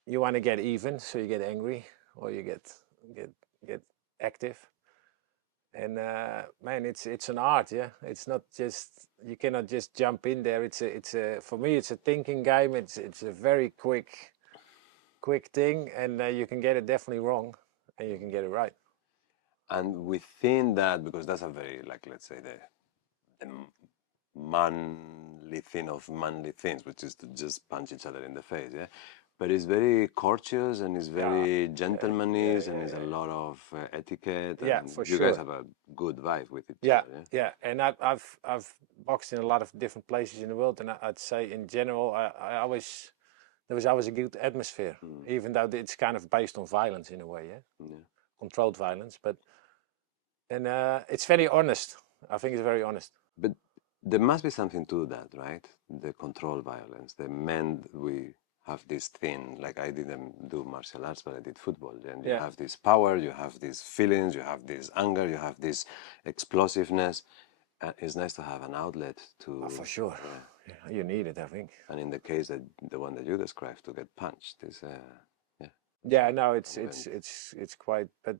you want to get even, so you get angry or you get active. And man, it's an art, yeah. It's not just, you cannot just jump in there. It's a for me it's a thinking game. It's a very quick thing, and you can get it definitely wrong, and you can get it right. And within that, because that's a very, like, let's say the manly thing of manly things, which is to just punch each other in the face, yeah. But it's very courteous and it's very gentlemanly, and it's a lot of etiquette. Yeah, and for you sure. guys have a good vibe with each Yeah, other. yeah, and I've boxed in a lot of different places in the world, and I'd say in general, I always there was always a good atmosphere, even though it's kind of based on violence in a way, yeah, Yeah. controlled violence, but and it's very honest. I think it's very honest. But there must be something to that, right? The control violence. The men, we have this thing, like I didn't do martial arts, but I did football. And you Yeah. have this power, you have these feelings, you have this anger, you have this explosiveness. It's nice to have an outlet to. Oh, for sure. Yeah, you need it, I think. And in the case that the one that you described, to get punched is, yeah. Yeah, no, it's quite, but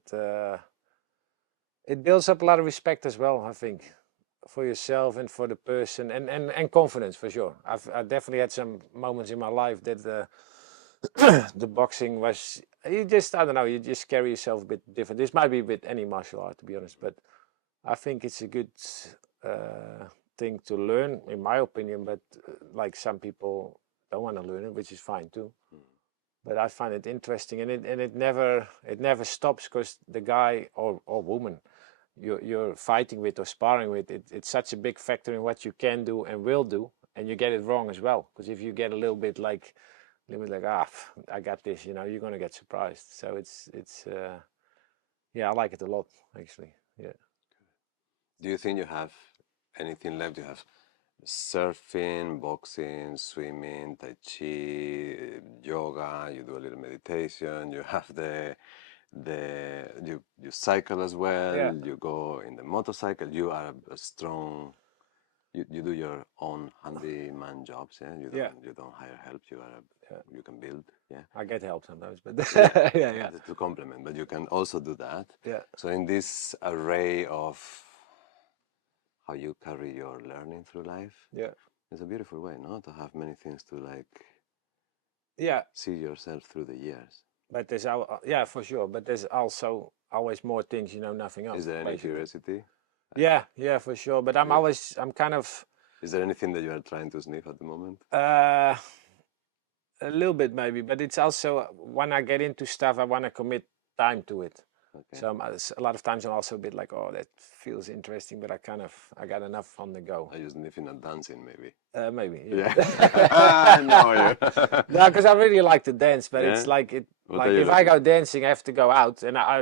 it builds up a lot of respect as well, I think, for yourself and for the person, and confidence for sure. I definitely had some moments in my life that the boxing was, you just, I don't know, you just carry yourself a bit different. This might be with any martial art, to be honest, but I think it's a good thing to learn, in my opinion. But like some people don't want to learn it, which is fine too. But I find it interesting, and it never stops, because the guy or woman you're fighting with or sparring with, it's such a big factor in what you can do and will do, and you get it wrong as well. Because if you get a little bit like I got this, you're gonna get surprised. So it's yeah, I like it a lot actually. Yeah. Do you think you have anything left? You have surfing, boxing, swimming, tai chi, yoga. You do a little meditation. You have you cycle as well. Yeah. You go in the motorcycle. You are a strong. You do your own handyman jobs. Yeah. You don't hire help. You can build. Yeah. I get help sometimes, but yeah. To complement, but you can also do that. Yeah. So in this array of how you carry your learning through life, Yeah. it's a beautiful way, no, to have many things to Yeah. see yourself through the years. But there's yeah, for sure. But there's also always more things, nothing else. Is there any basically. curiosity? Yeah, for sure. But I'm kind of. Is there anything that you are trying to sniff at the moment? A little bit maybe, but it's also when I get into stuff, I want to commit time to it. Okay. So a lot of times I'm also a bit like, oh, that feels interesting, but I got enough on the go. Are you sniffing at dancing, maybe? Maybe. Yeah. I know you. No, because I really like to dance, but it's like What if I go dancing, I have to go out, and I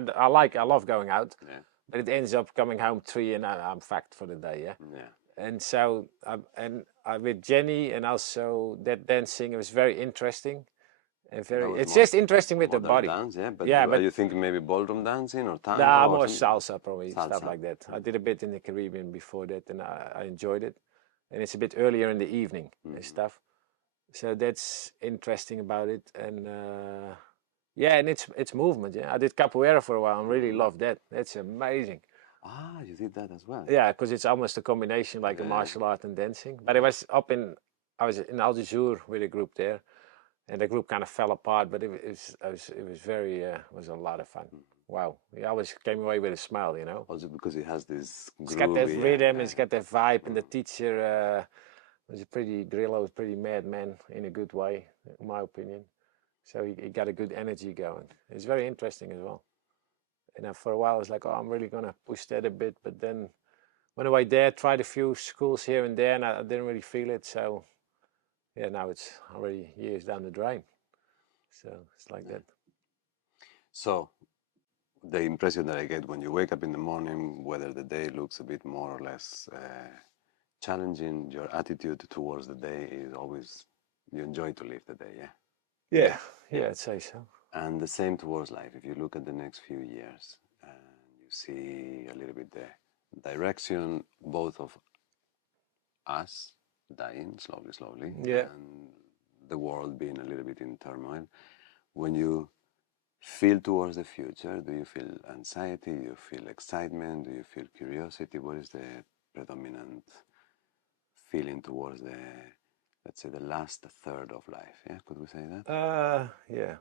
love going out. Yeah. But it ends up coming home 3, and I'm fucked for the day. Yeah. Yeah. And so I with Jenny, and also that dancing, it was very interesting. And it's just interesting with the body. Dance, yeah. But yeah, are you thinking maybe ballroom dancing or tango? Nah, or more something? salsa probably, stuff like that. I did a bit in the Caribbean before that, and I enjoyed it. And it's a bit earlier in the evening and stuff. So that's interesting about it. And yeah, and it's movement. Yeah, I did capoeira for a while and really loved that. That's amazing. Ah, you did that as well. Yeah, because it's almost a combination like a martial art and dancing. But I was in Al Jazeera with a group there, and the group kind of fell apart. But it was a lot of fun. Wow, he always came away with a smile, Also because it has this. It's got that rhythm, it's got that vibe, and the teacher was a pretty Grillo, was a pretty mad man in a good way, in my opinion. So he got a good energy going. It's very interesting as well. And for a while, I was like, oh, I'm really gonna push that a bit. But then went away there, tried a few schools here and there, and I didn't really feel it. So yeah, now it's already years down the drain. So it's like that. So the impression that I get when you wake up in the morning, whether the day looks a bit more or less challenging, your attitude towards the day is always you enjoy to live the day, yeah? Yeah, I'd say so. And the same towards life. If you look at the next few years and you see a little bit the direction both of us dying slowly, Yeah. and the world being a little bit in turmoil, when you feel towards the future, do you feel anxiety? Do you feel excitement? Do you feel curiosity? What is the predominant feeling towards the, let's say, the last third of life? Yeah, could we say that? Yeah.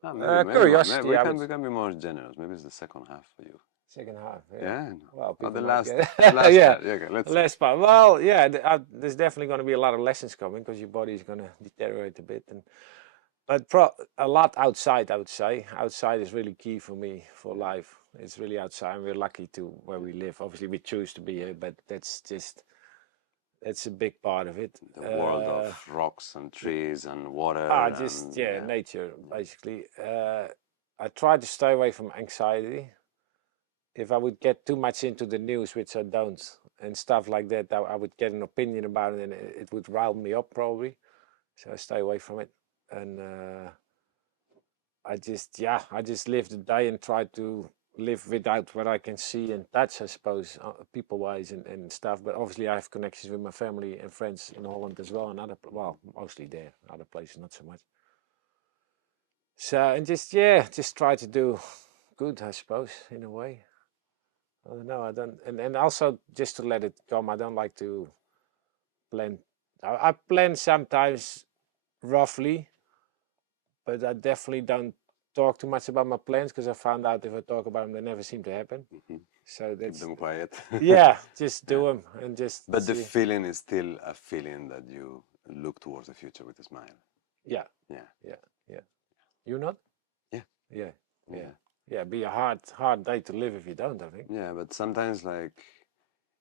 Maybe Curiosity. we can be more generous. Maybe it's the second half for you. Second half. Yeah. Yeah. Well, Oh, people the might last, get the last yeah. part. Yeah, okay, let's Last part. Well, yeah. There's definitely going to be a lot of lessons coming because your body is going to deteriorate a bit, but a lot outside. I would say outside is really key for me for life. It's really outside. And we're lucky to where we live. Obviously, we choose to be here, but that's a big part of it. the world of rocks and trees and water. Nature basically. I try to stay away from anxiety. If I would get too much into the news, which I don't, and stuff like that, I would get an opinion about it, and it would rile me up probably. So I stay away from it, and I just live the day and try to live without what I can see and touch, I suppose, people-wise and stuff. But obviously, I have connections with my family and friends in Holland as well, and mostly there, other places not so much. So and just try to do good, I suppose, in a way. I don't know. I don't, and also just to let it come. I don't like to plan. I plan sometimes roughly, but I definitely don't talk too much about my plans because I found out if I talk about them, they never seem to happen. So that's keep them quiet. yeah, just do them and just. But the feeling is still a feeling that you look towards the future with a smile. Yeah. You not? Yeah. Yeah. Be a hard day to live if you don't, I think. Yeah, but sometimes like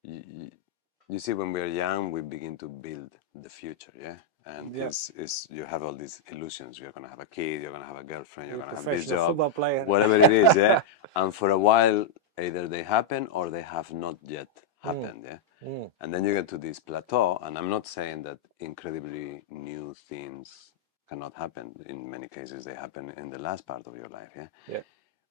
you see when we're young, we begin to build the future, yeah? And you have all these illusions. You're gonna have a kid, you're gonna have a girlfriend, you're gonna have this job, football player, whatever it is, yeah. And for a while, either they happen or they have not yet happened, yeah. And then you get to this plateau, and I'm not saying that incredibly new things cannot happen. In many cases, they happen in the last part of your life, yeah. Yeah.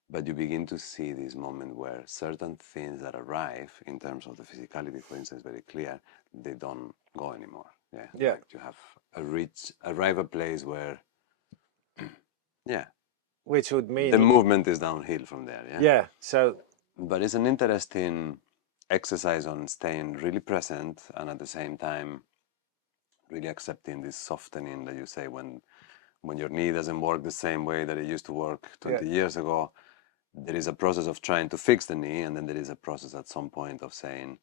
But you begin to see this moment where certain things that arrive in terms of the physicality, for instance, very clear, they don't go anymore. Yeah. Yeah. Like you have arrive a place where, yeah. Which would mean the movement is downhill from there. Yeah. Yeah. So. But it's an interesting exercise on staying really present and at the same time really accepting this softening that you say when your knee doesn't work the same way that it used to work 20 years ago. There is a process of trying to fix the knee, and then there is a process at some point of saying,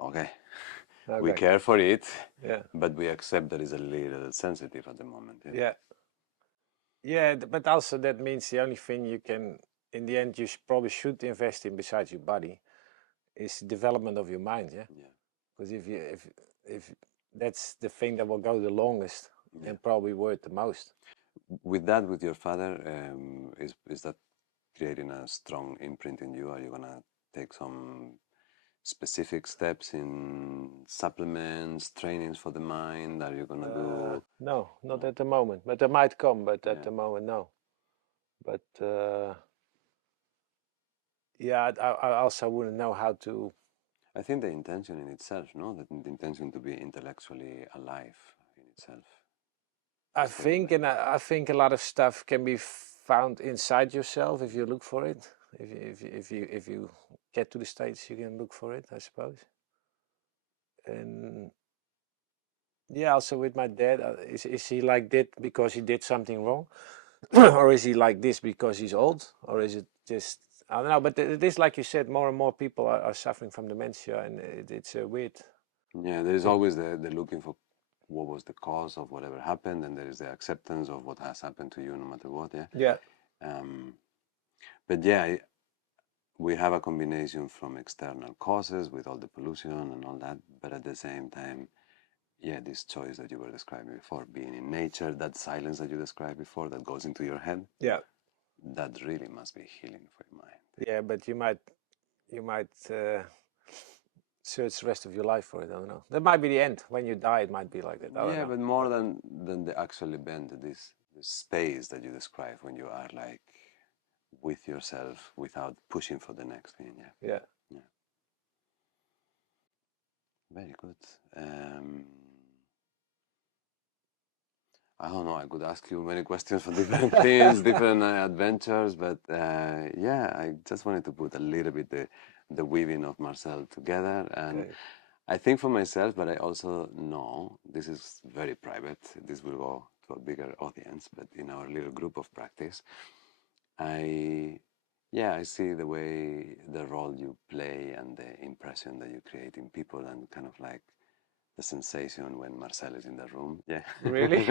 okay. We care for it, but we accept that it's a little sensitive at the moment. Yeah, but also that means the only thing you can, in the end, you probably should invest in besides your body, is development of your mind. Yeah. Because if that's the thing that will go the longest and probably worth the most. With that, with your father, is that creating a strong imprint in you? Are you gonna take some specific steps in supplements, trainings for the mind? Are you gonna do? No, not at the moment. But they might come. But at the moment, no. But I also wouldn't know how to. I think the intention in itself, no, the intention to be intellectually alive in itself. I think a lot of stuff can be found inside yourself if you look for it. If you get to the stage, you can look for it, I suppose. And yeah, also with my dad, is he like that because he did something wrong, or is he like this because he's old, or is it just I don't know. But it is like you said, more and more people are suffering from dementia, and it's weird. Yeah, there is always the looking for what was the cause of whatever happened, and there is the acceptance of what has happened to you, no matter what. Yeah. Yeah. But yeah, we have a combination from external causes with all the pollution and all that, but at the same time, yeah, this choice that you were describing before, being in nature, that silence that you described before that goes into your head, Yeah. that really must be healing for your mind. Yeah, but you might search the rest of your life for it. I don't know. That might be the end. When you die, it might be like that. I don't Yeah, know. but more than the actual event, this space that you describe when you are like with yourself without pushing for the next thing. Yeah. Yeah. Yeah. Very good. I don't know. I could ask you many questions for different things, different adventures, but yeah, I just wanted to put a little bit the weaving of Marcel together, and Okay. I think for myself, but I also know this is very private. This will go to a bigger audience, but in our little group of practice, I see the way the role you play and the impression that you create in people, and kind of like the sensation when Marcel is in the room. Yeah. Really?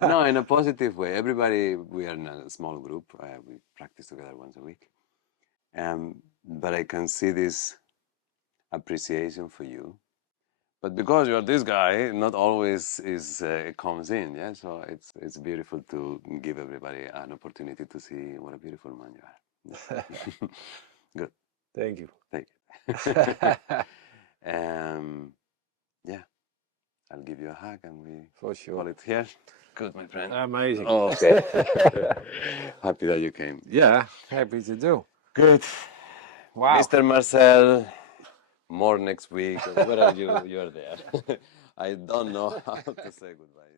No, in a positive way. Everybody, we are in a small group. We practice together once a week. But I can see this appreciation for you. But because you're this guy, not always is it comes in. Yeah. So it's beautiful to give everybody an opportunity to see what a beautiful man you are. Yeah. Good. Thank you. Thank you. Yeah. I'll give you a hug and we For sure. call it here. Good, my friend. Amazing. Okay. Happy that you came. Yeah, happy to do. Good. Wow. Mr. Marcel, more next week. Where are you? You're there. I don't know how to say goodbye.